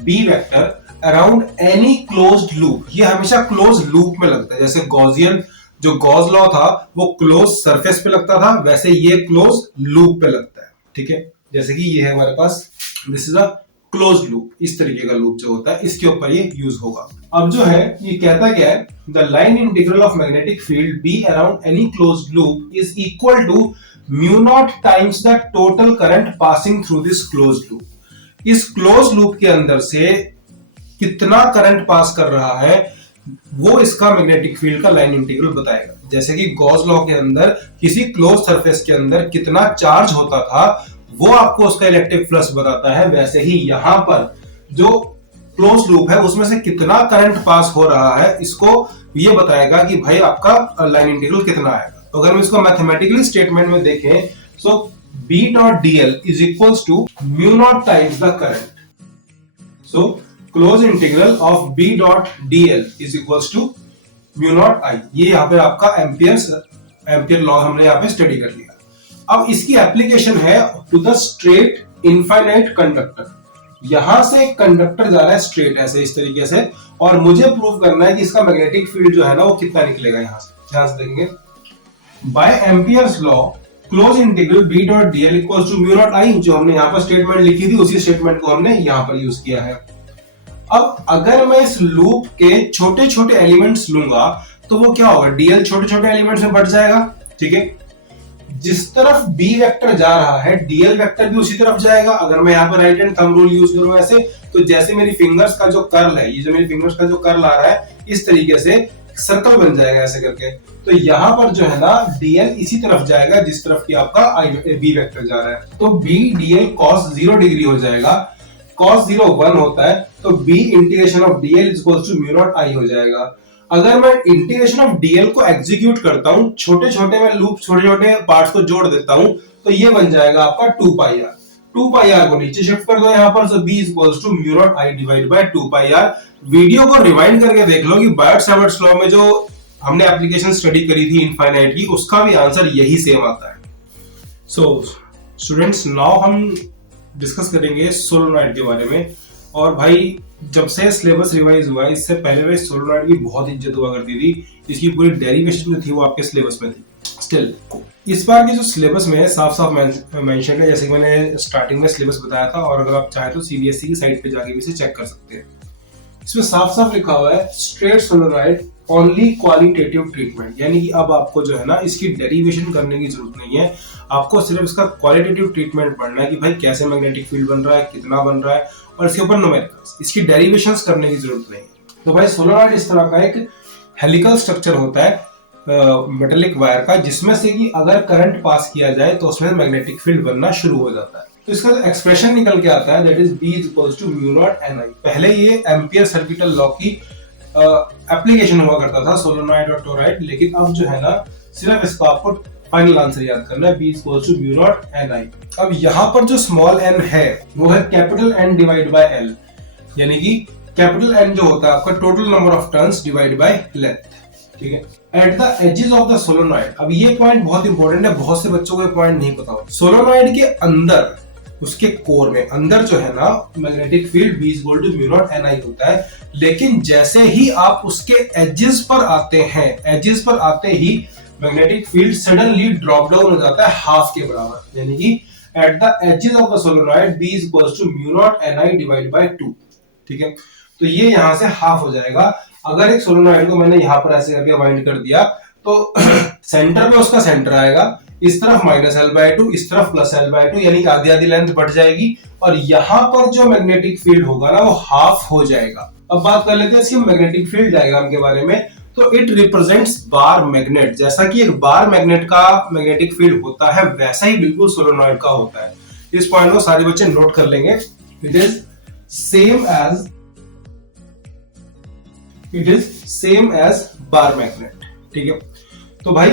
B vector around any closed loop, ये हमेशा क्लोज लूप में लगता है। जैसे गॉसियन जो गॉस लॉ था वो क्लोज सरफेस पे लगता था, वैसे ये क्लोज लूप पे लगता है, ठीक है। जैसे कि ये है हमारे पास, this is a close loop, इस तरीके का लूप जो होता है इसके ऊपर ये यूज होगा। अब जो है ये कहता क्या है, the line integral of magnetic field B around any closed loop is equal to mu naught times the total current passing through this closed loop. इस क्लोज लूप के अंदर से कितना करंट पास कर रहा है वो इसका मैग्नेटिक फील्ड का लाइन इंटीग्रल बताएगा। जैसे कि गॉस लॉ के अंदर किसी क्लोज सरफेस के अंदर कितना चार्ज होता था वो आपको उसका इलेक्ट्रिक फ्लक्स बताता है, वैसे ही यहाँ पर जो क्लोज लूप है उसमें से कितना करंट पास हो रहा है, इसको ये बताएगा कि भाई आपका लाइन इंटीग्रल कितना आएगा। तो अगर हम इसको मैथमेटिकली स्टेटमेंट में देखें, सो B dot dl is equals to mu naught times the current. So close integral of B dot dl is equals to mu naught I. ये यहाँ पे आपका एम्पियर लॉ हमने यहाँ पे स्टडी कर लिया। अब इसकी एप्लीकेशन है to the straight infinite conductor. यहां से एक कंडक्टर जा रहा है स्ट्रेट ऐसे इस तरीके से, और मुझे प्रूव करना है कि इसका मैग्नेटिक फील्ड जो है ना वो कितना निकलेगा। यहां से ध्यान से देखेंगे, by Ampere's law close integral B dot dl equals to mu naught I, जो हमने यहाँ पर स्टेटमेंट लिखी थी उसी स्टेटमेंट को हमने यहाँ पर यूज किया है। अब अगर मैं इस लूप के छोटे छोटे एलिमेंट्स लूंगा तो वो क्या होगा, dl छोटे छोटे एलिमेंट्स में बढ़ जाएगा। ठीक है, जिस तरफ B वेक्टर जा रहा है dl वेक्टर भी उसी तरफ जाएगा। अगर मैं यहाँ पर right hand thumb rule use करूं ऐसे, तो जैसे मेरी फिंगर्स का जो कर्ल है, ये जो मेरी फिंगर्स का जो कर्ल आ रहा है इस तरीके से सर्कल बन जाएगा ऐसे करके। तो यहाँ पर जो है ना dl इसी तरफ जाएगा जिस तरफ की आपका B वेक्टर जा रहा है। तो B dl cos 0 डिग्री हो जाएगा, cos 0 1 होता है, तो B integration of dl equals to mu naught I हो जाएगा। अगर मैं इंटीग्रेशन ऑफ dl को एग्जीक्यूट करता हूं, छोटे छोटे मैं लूप छोटे छोटे पार्ट्स को जोड़ देता हूं, तो ये बन जाएगा आपका 2 पाई r। 2 पाई r को नीचे शिफ्ट कर दो यहाँ पर, so b equals to mu naught I divide by 2 pi r। Video को रिवाइंड करके देख लो कि बायट-सैवर्ट्स लॉ में जो हमने एप्लीकेशन स्टडी करी थी इनफाइनाइट की, उसका भी आंसर यही सेम आता है। सो स्टूडेंट्स, नाउ हम डिस्कस करेंगे सोलेनॉइड के बारे में। और भाई जब से सिलेबस रिवाइज हुआ है, इससे पहले में सोलेनॉइड की बहुत इज्जत हुआ करती थी, इसकी पूरी डेरिवेशन जो थी वो आपके सिलेबस में थी। स्टिल इस बार की जो सिलेबस में साफ साफ मेंशन है, जैसे कि मैंने स्टार्टिंग में सिलेबस बताया था, और अगर आप चाहें तो सीबीएसई की साइट पे जाके भी इसे चेक कर सकते हैं। इसमें साफ साफ लिखा हुआ है straight solenoid only qualitative treatment, यानी कि अब आपको जो है ना इसकी डेरिवेशन करने की जरूरत नहीं है, आपको सिर्फ इसका क्वालिटेटिव ट्रीटमेंट पढ़ना है कि भाई कैसे मैग्नेटिक फील्ड बन रहा है, कितना बन रहा है, और इसके ऊपर न्यूमेरिकल्स, इसकी डेरिवेशंस करने की जरूरत नहीं है। तो भाई सोलेनॉइड इस तरह का एक हेलिकल स्ट्रक्चर होता है मेटेलिक वायर का, जिसमें से कि अगर करंट पास किया जाए तो उसमें मैग्नेटिक फील्ड बनना शुरू हो जाता है। तो इसका जो एक्सप्रेशन निकल के आता है that is B equals to mu naught NI। पहले ये एम्पियर सर्किटल लॉ की एप्लीकेशन हुआ करता था सोलेनॉइड और टोरॉइड, लेकिन अब जो है ना सिर्फ इसको आपको फाइनल आंसर याद करना है, B equals to mu naught NI। अब यहाँ पर जो स्मॉल n है वो है capital N divide by L, यानी कि कैपिटल N जो होता है आपका total number of turns divide by length. ठीक है, at the edges of the solenoid. अब ये पॉइंट बहुत इंपॉर्टेंट है, बहुत से बच्चों को ये पॉइंट नहीं पता होता। सोलेनॉइड के अंदर, उसके कोर में अंदर जो है ना magnetic field B equal to mu naught NI होता है, लेकिन जैसे ही आप उसके एजेस पर आते हैं, एजेस पर आते ही magnetic field suddenly drop down हो जाता है हाफ के बराबर, यानी कि at the edges of the solenoid B equal to mu naught NI divide by 2। ठीक है, तो ये यहां से हाफ हो जाएगा। अगर एक सोलेनॉइड को मैंने यहां पर ऐसे करके वाइंड कर दिया तो सेंटर पे उसका सेंटर आएगा, इस तरफ -L/2, इस तरफ +L/2, यानी कि आधी आधी लेंथ बढ़ जाएगी, और यहां पर जो मैग्नेटिक फील्ड होगा ना वो हाफ हो जाएगा। अब बात कर लेते हैं इसके मैग्नेटिक फील्ड डायग्राम के बारे में। तो इट रिप्रेजेंट्स बार मैग्नेट, जैसा कि एक बार मैग्नेट का मैग्नेटिक फील्ड होता है वैसा ही बिल्कुल सोलेनॉइड का होता है। इस पॉइंट को सारे बच्चे नोट कर लेंगे। It is same as bar magnet. ठीक है, तो भाई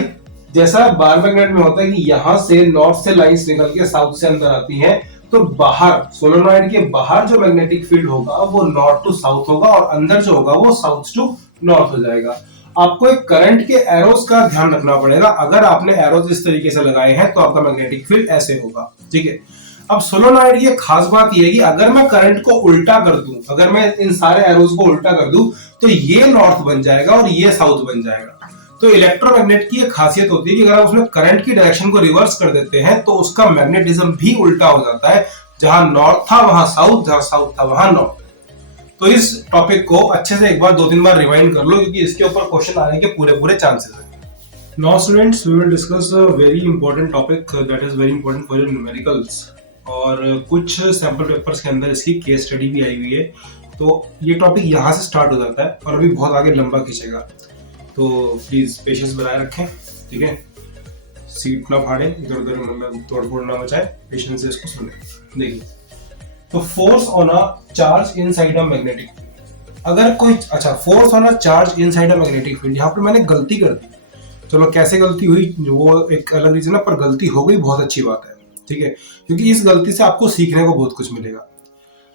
जैसा बार मैग्नेट में होता है कि यहां से नॉर्थ से लाइंस निकल के साउथ से अंदर आती हैं, तो बाहर सोलेनॉइड के बाहर जो मैग्नेटिक फील्ड होगा वो नॉर्थ टू साउथ होगा, और अंदर जो होगा वो साउथ टू नॉर्थ हो जाएगा। आपको एक करंट के एरोस का ध्यान रखना पड़ेगा। अगर आपने एरोस इस तरीके से लगाए हैं तो आपका मैग्नेटिक फील्ड ऐसे होगा। ठीक है, अब सोलेनॉइड ये खास बात ये है कि अगर मैं करंट को उल्टा कर दूं, अगर मैं इन सारे एरोस को उल्टा कर दूं, तो ये नॉर्थ बन जाएगा और ये साउथ बन जाएगा। तो इलेक्ट्रोमैग्नेट की एक खासियत होती है कि अगर आप उसमें करंट की डायरेक्शन को रिवर्स कर देते हैं तो उसका मैग्नेटिज्म भी उल्टा हो जाता है। जहां नॉर्थ था वहां साउथ, जहां साउथ था वहां नॉर्थ। तो इस टॉपिक को अच्छे से एक बार 2-3 बार रिवाइंड कर लो, क्योंकि इसके ऊपर क्वेश्चन आने के पूरे चांसेस हैं। Now students, we will discuss a very important topic that is very important for your numericals, और कुछ सैंपल पेपर्स के अंदर इसकी केस स्टडी भी आई हुई है। तो ये टॉपिक यहाँ से स्टार्ट हो जाता है और अभी बहुत आगे लंबा खींचेगा, तो प्लीज पेशेंस बनाए रखें। ठीक है, सीट ना फाड़े, इधर उधर मतलब तोड़ फोड़ ना मचाए, पेशेंस से इसको सुने। देखिए, तो force on a charge inside a magnetic field, अगर कोई अच्छा force on a charge inside a magnetic field, यहाँ पे मैंने गलती कर दी, चलो कैसे गलती हुई वो एक अलग रीजन है, पर गलती हो गई बहुत अच्छी बात है, ठीक है, क्योंकि इस गलती से आपको सीखने को बहुत कुछ मिलेगा।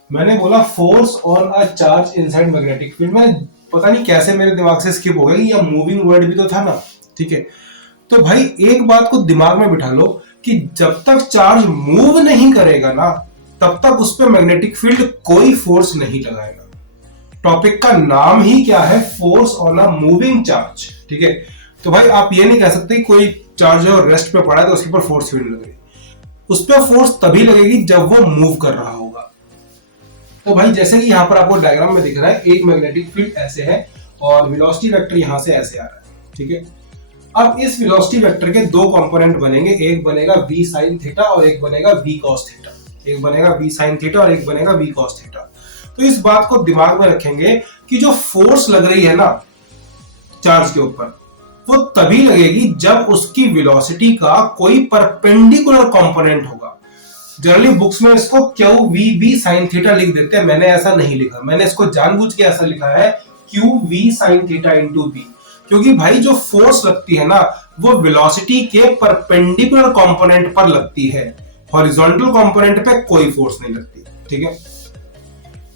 मैंने बोला force on a charge inside magnetic field, मैं पता नहीं कैसे मेरे दिमाग से स्किप हो गया कि यह मूविंग वर्ड भी तो था ना, ठीक है। तो भाई एक बात को दिमाग में बिठा लो कि जब तक चार्ज मूव नहीं करेगा ना, तब तक उस पर मैग्नेटिक फील्ड कोई फोर्स नहीं लगाएगा। टॉपिक का नाम ही क्या है, force on a moving charge, ठीक है। तो भाई आप ये नहीं कह सकते कोई चार्ज है और रेस्ट पे पड़ा है तो उसके ऊपर फोर्स फील्ड लगेगी, उस पर फोर्स तभी लगेगी जब वो मूव कर रहा होगा। तो भाई जैसे कि यहाँ पर आपको डायग्राम में दिख रहा है, एक मैग्नेटिक फील्ड ऐसे है और वेलोसिटी वेक्टर यहां से ऐसे आ रहा है, ठीक है। अब इस वेलोसिटी वेक्टर के दो कंपोनेंट बनेंगे, एक बनेगा v sin थीटा और एक बनेगा v cos थीटा, एक बनेगा v sin थीटा और एक बनेगा v cos थीटा। तो इस बात को दिमाग में रखेंगे कि जो फोर्स लग रही है ना चार्ज के ऊपर, वो तभी लगेगी जब उसकी वेलोसिटी का कोई परपेंडिकुलर कंपोनेंट होगा। जनरली बुक्स में इसको Q V B sine theta लिख देते हैं, मैंने ऐसा नहीं लिखा, मैंने इसको जानबूझ के ऐसा लिखा है Q V sine theta into B, क्योंकि भाई जो फोर्स लगती है ना वो वेलोसिटी के परपेंडिकुलर कंपोनेंट पर लगती है, हॉरिजॉन्टल कंपोनेंट पे कोई फोर्स नहीं लगती, ठीक है।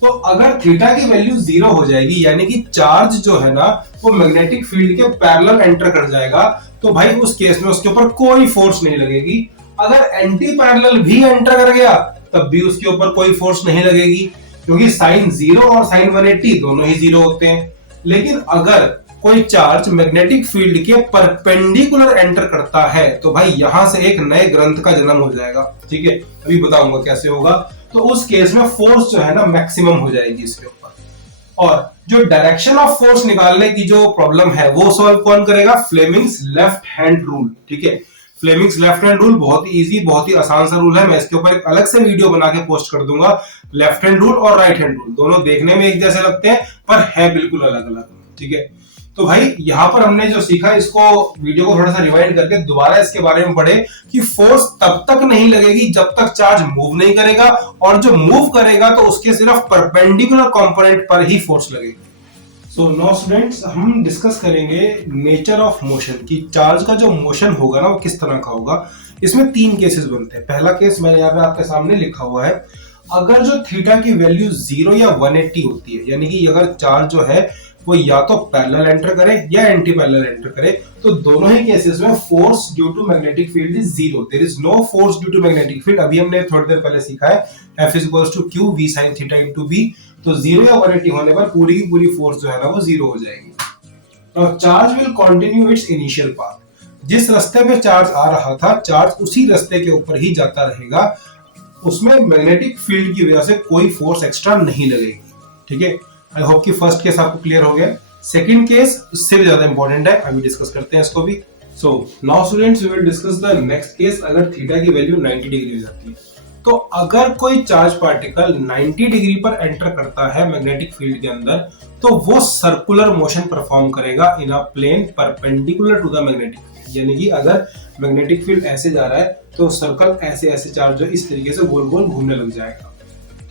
तो अगर थीटा की वैल्यू 0 हो जाएगी, यानी कि चार्ज जो है ना वो मैग्नेटिक फील्ड के पैरेलल एंटर कर जाएगा, तो भाई उस केस में उसके ऊपर कोई फोर्स नहीं लगेगी। अगर एंटी पैरेलल भी एंटर कर गया तब भी उसके ऊपर कोई फोर्स नहीं लगेगी, क्योंकि साइन 0 और साइन 180 दोनों ही 0 होते हैं। लेकिन अगर कोई चार्ज मैग्नेटिक फील्ड के परपेंडिकुलर एंटर करता है तो भाई यहां से एक नए ग्रंथ का जन्म हो जाएगा, ठीक है, अभी बताऊंगा कैसे होगा। तो उस केस में फोर्स जो है ना मैक्सिमम हो जाएगी इसके ऊपर, और जो डायरेक्शन ऑफ फोर्स निकालने की जो प्रॉब्लम है वो सॉल्व कौन करेगा, फ्लेमिंग्स लेफ्ट हैंड रूल, ठीक है। फ्लेमिंग्स लेफ्ट हैंड रूल बहुत ही इजी, बहुत ही आसान सा रूल है, मैं इसके ऊपर एक अलग से वीडियो बना के पोस्ट कर दूंगा। लेफ्ट हैंड रूल और राइट हैंड रूल दोनों देखने में एक जैसे लगते हैं पर है बिल्कुल अलग अलग, ठीक है। तो भाई यहां पर हमने जो सीखा, इसको वीडियो को थोड़ा सा रिवाइंड करके दोबारा इसके बारे में पढ़े कि फोर्स तब तक नहीं लगेगी जब तक चार्ज मूव नहीं करेगा, और जो मूव करेगा तो उसके सिर्फ परपेंडिकुलर कंपोनेंट पर ही फोर्स लगेगी। सो नाउ स्टूडेंट्स, हम डिस्कस करेंगे नेचर ऑफ मोशन, की चार्ज का जो मोशन होगा ना वो किस तरह का होगा। इसमें 3 केसेस बनते हैं। पहला केस मैंने यहाँ पे आपके सामने लिखा हुआ है, अगर जो थीटा की वैल्यू 0 या 180 होती है, यानी कि अगर चार्ज जो है वो या तो पैरेलल एंटर करे या एंटी पैरेलल एंटर करे, तो दोनों ही केसेस में force due to magnetic field is 0, there is no force due to magnetic field. अभी हमने थोड़ी देर पहले सीखा है F is to Q V sine theta into B, तो 0 या 180 होने पर पूरी की पूरी फोर्स जो है ना वो 0 हो जाएगी। और charge will continue its initial path, जिस रास्ते पे चार्ज आ रहा था चार्ज उसी रास्ते के ऊपर ही जाता रहेगा, उसमें मैग्नेटिक फील्ड की वजह से कोई फोर्स एक्स्ट्रा नहीं लगेगी, ठीक है। आई होप कि फर्स्ट केस आपको क्लियर हो गया। सेकंड केस इससे भी ज्यादा इंपॉर्टेंट है, अभी डिस्कस करते हैं इसको भी। So now students we will discuss the next case, अगर थीटा की वैल्यू 90 डिग्री हो जाती है। तो अगर कोई चार्ज पार्टिकल 90 डिग्री पर एंटर करता है मैग्नेटिक फील्ड के अंदर, तो वो सर्कुलर मोशन परफॉर्म करेगा in a plane perpendicular to the magnetic field, यानी कि अगर मैग्नेटिक फील्ड ऐसे जा रहा है तो सर्कल ऐसे ऐसे चार्ज जो इस तरीके से गोल गोल घूमने लग जाएगा,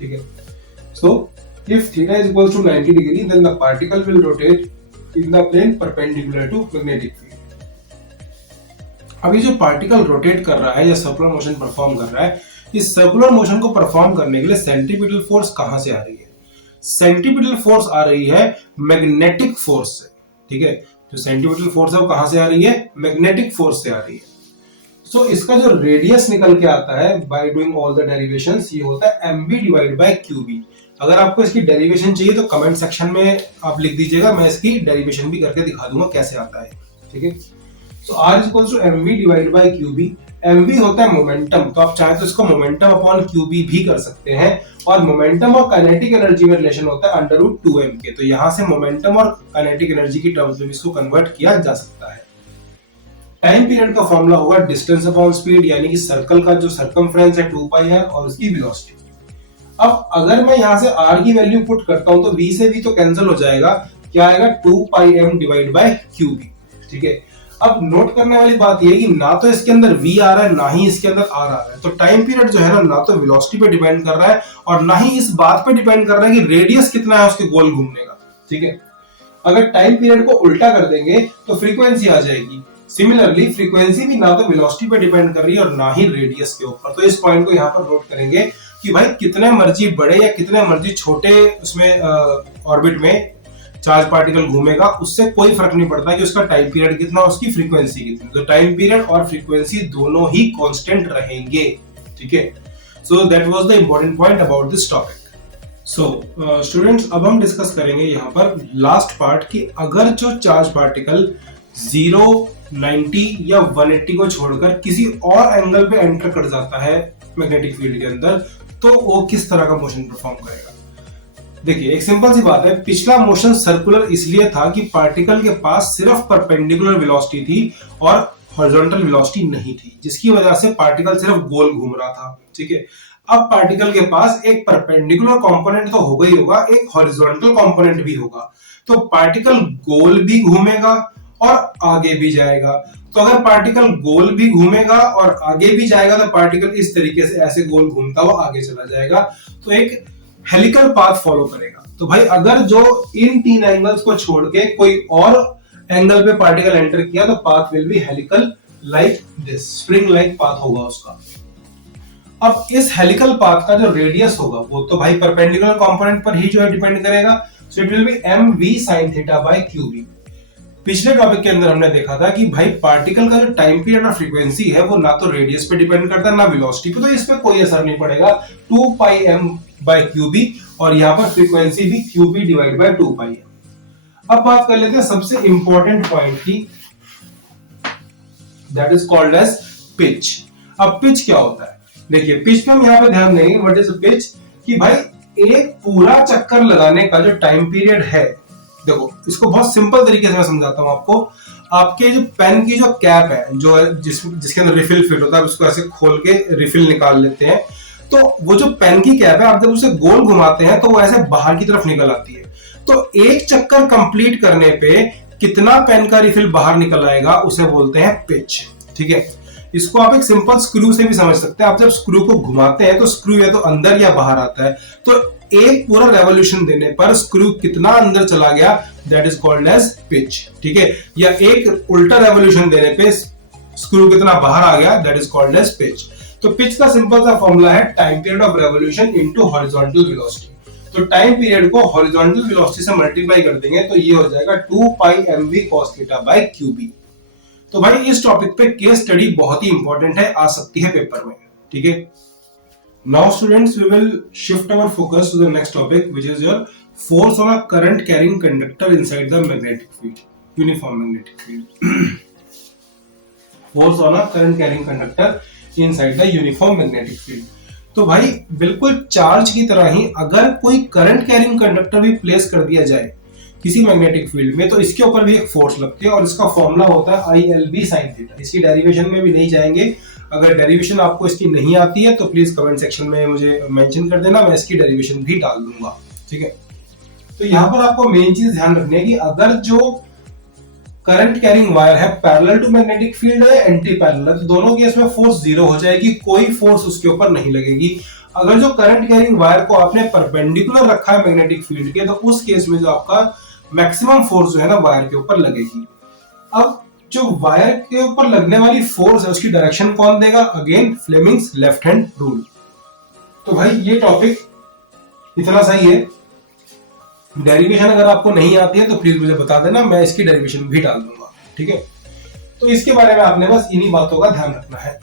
ठीक है। सो if theta is equals to 90 degree, then the particle will rotate in the plane perpendicular to magnetic field. अभी जो पार्टिकल रोटेट कर रहा है या सर्कुलर मोशन परफॉर्म कर रहा है, इस सर्कुलर मोशन को परफॉर्म करने के लिए सेंट्रीपिटल फोर्स कहां से आ रही है? सेंट्रीपिटल फोर्स आ रही है मैग्नेटिक फोर्स से, ठीक है। जो सेंट्रीपिटल फोर्स है वो कहां से आ रही है? मैग्नेटिक फोर्स से आ रही है। सो इसका जो रेडियस निकल के आता है by doing all the derivations, ये होता है mv डिवाइड बाय qb। अगर आपको इसकी डेरिवेशन चाहिए तो कमेंट सेक्शन में आप लिख दीजिएगा, मैं इसकी डेरिवेशन भी करके दिखा दूंगा कैसे आता है, ठीक है। So r is equals to mv divide by qb। mv होता है मोमेंटम, तो आप चाहे तो इसको मोमेंटम अपॉन qb भी कर सकते हैं, और मोमेंटम और काइनेटिक एनर्जी में रिलेशन होता है अंडर रूट 2m के, तो यहां से मोमेंटम और काइनेटिक एनर्जी की टर्म्स में इसको कन्वर्ट किया जा सकता है। टाइम पीरियड का फॉर्मूला होगा डिस्टेंस अपॉन स्पीड, यानी कि सर्कल का जो सर्कमफ्रेंस है 2 पाई है और उसकी वेलोसिटी। अब अगर मैं यहां से r की वैल्यू पुट करता हूं तो v से v तो कैंसिल हो जाएगा, क्या आएगा 2 पाई m डिवाइड बाय qb, ठीक है। अब नोट करने वाली बात यह है कि ना तो इसके अंदर v आ रहा है ना ही इसके अंदर r आ रहा है, तो टाइम पीरियड जो है ना तो वेलोसिटी पे डिपेंड कर रहा है और ना ही इस बात पे डिपेंड कर रहा है कि रेडियस कितना है उसके गोल घूमने का। ठीक है, अगर टाइम पीरियड को उल्टा कर देंगे तो फ्रीक्वेंसी आ जाएगी। सिमिलरली फ्रीक्वेंसी भी ना तो वेलोसिटी पे डिपेंड कर रही है और ना ही रेडियस के ऊपर। तो इस पॉइंट को यहाँ पर नोट करेंगे कि भाई कितने मर्जी बड़े या कितने मर्जी छोटे उसमें ऑर्बिट में चार्ज पार्टिकल घूमेगा, उससे कोई फर्क नहीं पड़ता कि उसका टाइम पीरियड कितना, उसकी फ्रीक्वेंसी कितनी। तो टाइम पीरियड और फ्रीक्वेंसी दोनों ही कांस्टेंट रहेंगे। ठीक है, so that was the important point about this topic. So students, अब हम डिस्कस करेंगे यहाँ पर लास्ट पार्ट कि अगर जो चार्ज पार्टिकल 0, 90 या 180 को छोड़कर किसी और एंगल पे एंटर कर जाता है मैग्नेटिक फील्ड के अंदर, तो वो किस तरह का मोशन परफॉर्म करेगा। देखिए, एक सिंपल सी बात है, पिछला मोशन सर्कुलर इसलिए था कि पार्टिकल के पास सिर्फ परपेंडिकुलर वेलोसिटी थी और हॉरिजॉन्टल वेलोसिटी नहीं थी, जिसकी वजह से पार्टिकल सिर्फ गोल घूम रहा था। ठीक है, अब पार्टिकल के पास एक परपेंडिकुलर कंपोनेंट तो होगा ही होगा, एक हॉरिजॉन्टल कंपोनेंट भी होगा, तो पार्टिकल गोल भी घूमेगा और आगे भी जाएगा। तो अगर पार्टिकल गोल भी घूमेगा और आगे भी जाएगा तो पार्टिकल इस तरीके से ऐसे गोल घूमता हुआ आगे चला जाएगा, तो एक हेलिकल पाथ फॉलो करेगा। तो भाई अगर जो इन 3 एंगल्स को छोड़ के कोई और एंगल पे पार्टिकल एंटर किया तो path will be helical like this, spring like path होगा उसका। अब इस हेलिकल पाथ का जो रेडियस होगा वो तो भाई परपेंडिकुलर कंपोनेंट पर ही जो है डिपेंड करेगा। So it will be mv sin theta by qb। पिछले टॉपिक के अंदर हमने देखा था कि भाई पार्टिकल का जो टाइम पीरियड और फ्रीक्वेंसी है वो ना तो रेडियस पे डिपेंड करता है ना वेलोसिटी पे, तो इस पे कोई असर नहीं पड़ेगा। 2 pi m by qb और यहाँ पर फ्रीक्वेंसी भी qb divide by 2 pi m। अब बात कर लेते हैं सबसे इंपॉर्टेंट पॉइंट की, that is called as pitch. अब पिच क्या होता है, देखिए पिच पे हम यहाँ पे ध्यान देंगे व्हाट इज पिच, कि भाई एक पूरा चक्कर लगाने का जो टाइम पीरियड है, देखो इसको बहुत सिंपल तरीके से मैं समझाता हूं आपको। आपके जो पेन की जो कैप है, जो जिसके अंदर रिफिल फिट होता है, उसको ऐसे खोल के रिफिल निकाल लेते हैं, तो वो जो पेन की कैप है आप जब उसे गोल घुमाते हैं तो वो ऐसे बाहर की तरफ निकल आती है। तो एक चक्कर कंप्लीट करने पे कितना पेन का रिफिल बाहर निकल आएगा उसे बोलते हैं पिच। ठीक है, इसको आप एक सिंपल स्क्रू से भी समझ सकते हैं। आप जब स्क्रू को घुमाते हैं तो स्क्रू या तो अंदर या बाहर आता है, तो एक पूरा रेवोल्यूशन देने पर स्क्रू कितना अंदर चला गया, that is called as pitch. ठीक है, या एक उल्टा रेवोल्यूशन देने पे स्क्रू कितना बाहर आ गया, that is called as pitch. तो पिच का सिंपल सा फॉर्मूला है time period of revolution into horizontal velocity. तो टाइम पीरियड को हॉरिजॉन्टल वेलोसिटी से मल्टीप्लाई कर देंगे तो ये हो जाएगा 2 pi mv cos theta by qb। तो भाई इस टॉपिक पे केस स्टडी बहुत ही इंपॉर्टेंट है, आ सकती है पेपर में। ठीक है, now students we will shift our focus to the next topic, which is your force on a current carrying conductor inside the magnetic field, uniform magnetic field। force on a current carrying conductor inside the uniform magnetic field। तो भाई बिल्कुल charge की तरह ही अगर कोई current carrying conductor भी place कर दिया जाए किसी मैग्नेटिक फील्ड में, तो इसके ऊपर भी एक फोर्स लगती है और इसका फॉर्मूला होता है ILB sin थीटा। इसकी डेरिवेशन में भी नहीं जाएंगे, अगर डेरिवेशन आपको इसकी नहीं आती है तो प्लीज कमेंट सेक्शन में मुझे मेंशन कर देना, मैं इसकी डेरिवेशन भी डाल दूंगा। ठीक है, तो यहाँ पर आपको मेन चीज ध्यान रखनी है कि अगर जो करंट कैरिंग वायर है पैरेलल टू मैग्नेटिक फील्ड है, एंटी पैरेलल है, तो दोनों केस में फोर्स जीरो हो जाएगी, कोई फोर्स उसके ऊपर नहीं लगेगी। अगर जो करंट कैरिंग वायर को आपने परपेंडिकुलर रखा है मैग्नेटिक फील्ड के, तो उस केस में जो आपका मैक्सिमम फोर्स जो है ना वायर के ऊपर लगेगी। अब जो वायर के ऊपर लगने वाली फोर्स है उसकी डायरेक्शन कौन देगा, again Fleming's left hand rule. तो भाई ये टॉपिक इतना सही है, डेरिवेशन अगर आपको नहीं आती है तो प्लीज मुझे बता देना, मैं इसकी डेरिवेशन भी डाल दूंगा। ठीक है, तो इसके बारे में आपने बस इन्हीं बातों का ध्यान रखना है।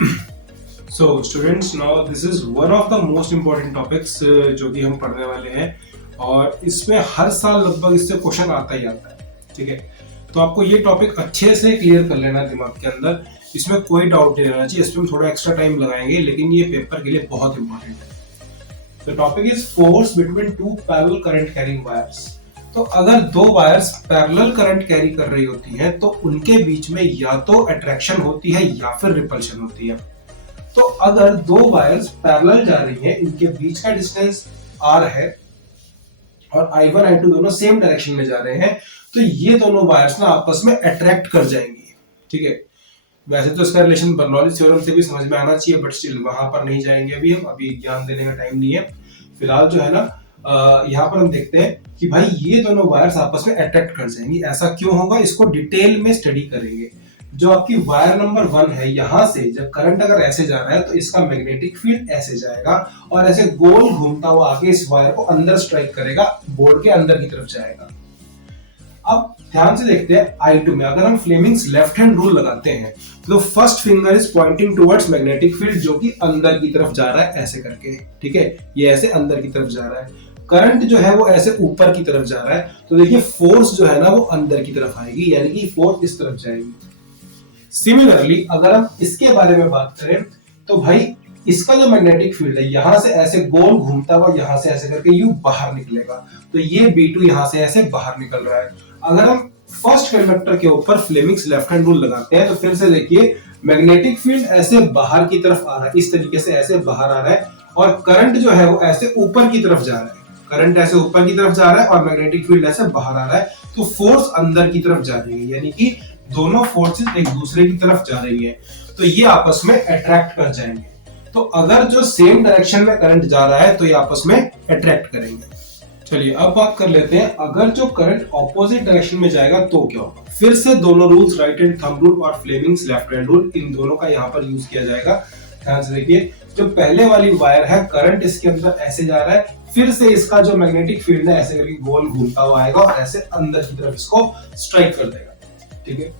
So students, now this is one of the most important topics जो कि हम पढ़ने वाले हैं, और इसमें हर साल लगभग इससे क्वेश्चन आता ही आता है। ठीक है, तो आपको ये टॉपिक अच्छे से क्लियर कर लेना दिमाग के अंदर, इसमें कोई डाउट नहीं रहना चाहिए। इसमें हम थोड़ा एक्स्ट्रा टाइम लगाएंगे लेकिन ये पेपर के लिए बहुत इंपॉर्टेंट है। The topic is force between two parallel current carrying wires। तो अगर दो वायर्स पैरेलल करंट कैरी कर रही होती हैं तो उनके बीच में या तो अट्रैक्शन होती है या फिर रिपल्शन होती है। तो अगर दो वायर्स पैरेलल जा रही हैं, इनके बीच का डिस्टेंस r है और I1 I2 दोनों सेम डायरेक्शन में जा रहे हैं, तो ये दोनों वायर्स ना आपस में अट्रैक्ट कर जाएंगी। ठीक है। वैसे तो इसका रिलेशन बर्नौली थ्योरम से भी समझ में आना चाहिए, बट स्टिल वहां पर नहीं जाएंगे अभी हम, अभी ज्ञान देने का टाइम नहीं है फिलहाल। जो है ना यहाँ पर हम देखते हैं कि भाई ये दोनों वायर्स आपस में अट्रैक्ट कर जाएंगी। ऐसा क्यों होगा, इसको डिटेल में स्टडी करेंगे। जो आपकी वायर नंबर 1 है, यहां से जब करंट अगर ऐसे जा रहा है तो इसका मैग्नेटिक फील्ड ऐसे जाएगा और ऐसे गोल घूमता हुआ आके इस वायर को अंदर स्ट्राइक करेगा, बोर्ड के अंदर की तरफ जाएगा। अब ध्यान से देखते हैं I2 में, अगर हम फ्लेमिंग्स लेफ्ट हैंड रूल लगाते हैं तो first finger is pointing towards magnetic field, जो कि अंदर की तरफ जा रहा है ऐसे करके, ठीक है। ये ऐसे अंदर की तरफ जा रहा है। करंट जो है वो ऐसे ऊपर की तरफ जा रहा है, तो देखिए फोर्स जो है ना वो अंदर की तरफ आएगी, यानी कि फोर्स इस तरफ जाएगी। सिमिलरली अगर हम इसके बारे में बात करें तो भाई इसका जो मैग्नेटिक फील्ड है यहां से ऐसे गोल घूमता हुआ यहां से ऐसे करके यू बाहर निकलेगा, तो ये B2 यहां से ऐसे बाहर निकल रहा है। अगर हम फर्स्ट कंडक्टर के ऊपर फ्लेमिंग्स लेफ्ट हैंड रूल लगाते हैं तो फिर से देखिए मैग्नेटिक फील्ड ऐसे बाहर की तरफ आ रहा है, इस तरीके से ऐसे बाहर आ रहा है, और करंट जो है वो ऐसे ऊपर की तरफ जा रहा है। करंट ऐसे ऊपर की तरफ जा रहा है और मैग्नेटिक फील्ड ऐसे बाहर आ रहा है, तो फोर्स अंदर की तरफ जा रही है, यानी कि दोनों फोर्सेस एक दूसरे की तरफ जा रही है, तो ये आपस में अट्रैक्ट कर जाएंगे। तो अगर जो सेम डायरेक्शन में करंट जा रहा है तो ये आपस में अट्रैक्ट करेंगे। चलिए अब बात कर लेते हैं, अगर जो करंट ऑपोजिट डायरेक्शन में जाएगा तो क्या होगा। फिर से दोनों rules, right hand thumb rule और फ्लेमिंग्स लेफ्ट हैंड रूल, इन दोनों का यहाँ पर यूज किया जाएगा। ध्यान से देखिए, जो पहले वाली वायर है करंट इसके अंदर ऐसे जा रहा है, फिर से इसका जो मैग्नेटिक फील्ड है ऐसे करके गोल घूमता हुआ आएगा और ऐसे अंदर की तरफ इसको स्ट्राइक कर देगा, ठीक है।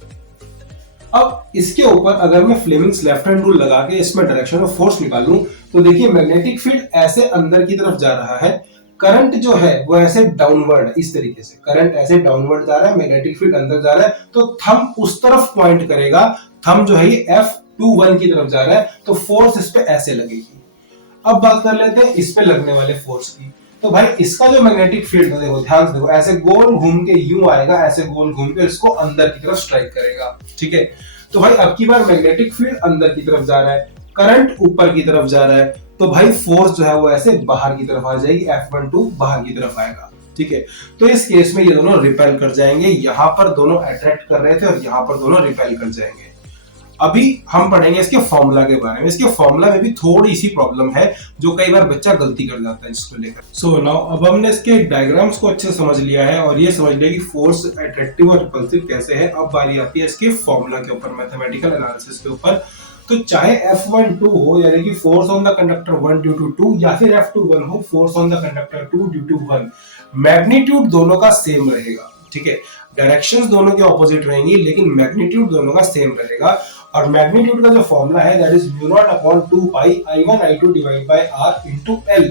अब इसके ऊपर अगर मैं फ्लेमिंग्स लेफ्ट हैंड रूल लगा के इसमें डायरेक्शन ऑफ फोर्स निकालूं तो देखिए मैग्नेटिक फील्ड ऐसे अंदर की तरफ जा रहा है, करंट जो है वो ऐसे डाउनवर्ड है, इस तरीके से करंट ऐसे डाउनवर्ड जा रहा है, मैग्नेटिक फील्ड अंदर जा रहा है, तो थंब उस तरफ पॉइंट करेगा। थंब जो है ये F21 की तरफ जा रहा है, तो फोर्स इस पे ऐसे लगेगी। अब बात कर लेते हैं इस पे लगने वाले फोर्स की। तो भाई इसका जो मैग्नेटिक फील्ड है, देखो ध्यान से देखो, ऐसे गोल घूम के यूं आएगा, ऐसे गोल घूम के इसको अंदर की तरफ स्ट्राइक करेगा, ठीक है। तो भाई अब की बार मैग्नेटिक फील्ड अंदर की तरफ जा रहा है, करंट ऊपर की तरफ जा रहा है, तो भाई फोर्स जो है वो ऐसे बाहर की तरफ आ जाएगी, F12 बाहर की तरफ आएगा, ठीक है। तो इस केस में ये दोनों रिपेल कर जाएंगे, यहां पर दोनों अट्रैक्ट कर रहे थे और यहां पर दोनों रिपेल कर जाएंगे। अभी हम पढ़ेंगे इसके फॉर्मूला के बारे में। इसके फॉर्मूला में भी थोड़ी सी प्रॉब्लम है, जो कई बार बच्चा गलती कर जाता है इसको लेकर। सो नाउ अब हमने इसके डायग्राम्स को अच्छे से समझ लिया है और ये समझ लिया कि फोर्स अट्रैक्टिव और रिपल्सिव कैसे है। अब बारी आती है इसके फॉर्मूला के ऊपर, मैथमेटिकल एनालिसिस के ऊपर। तो चाहे F12 हो, यानी कि force on the conductor 1 due to 2, या फिर F21 हो, force on the conductor 2 due to 1, magnitude दोनों का सेम रहेगा, ठीक है। डायरेक्शंस दोनों के ऑपोजिट रहेंगी लेकिन मैग्नीट्यूड दोनों का सेम रहेगा। और मैग्नीट्यूड का जो फॉर्मूला है that is mu naught upon 2 pi I1 I2 divide by R into L।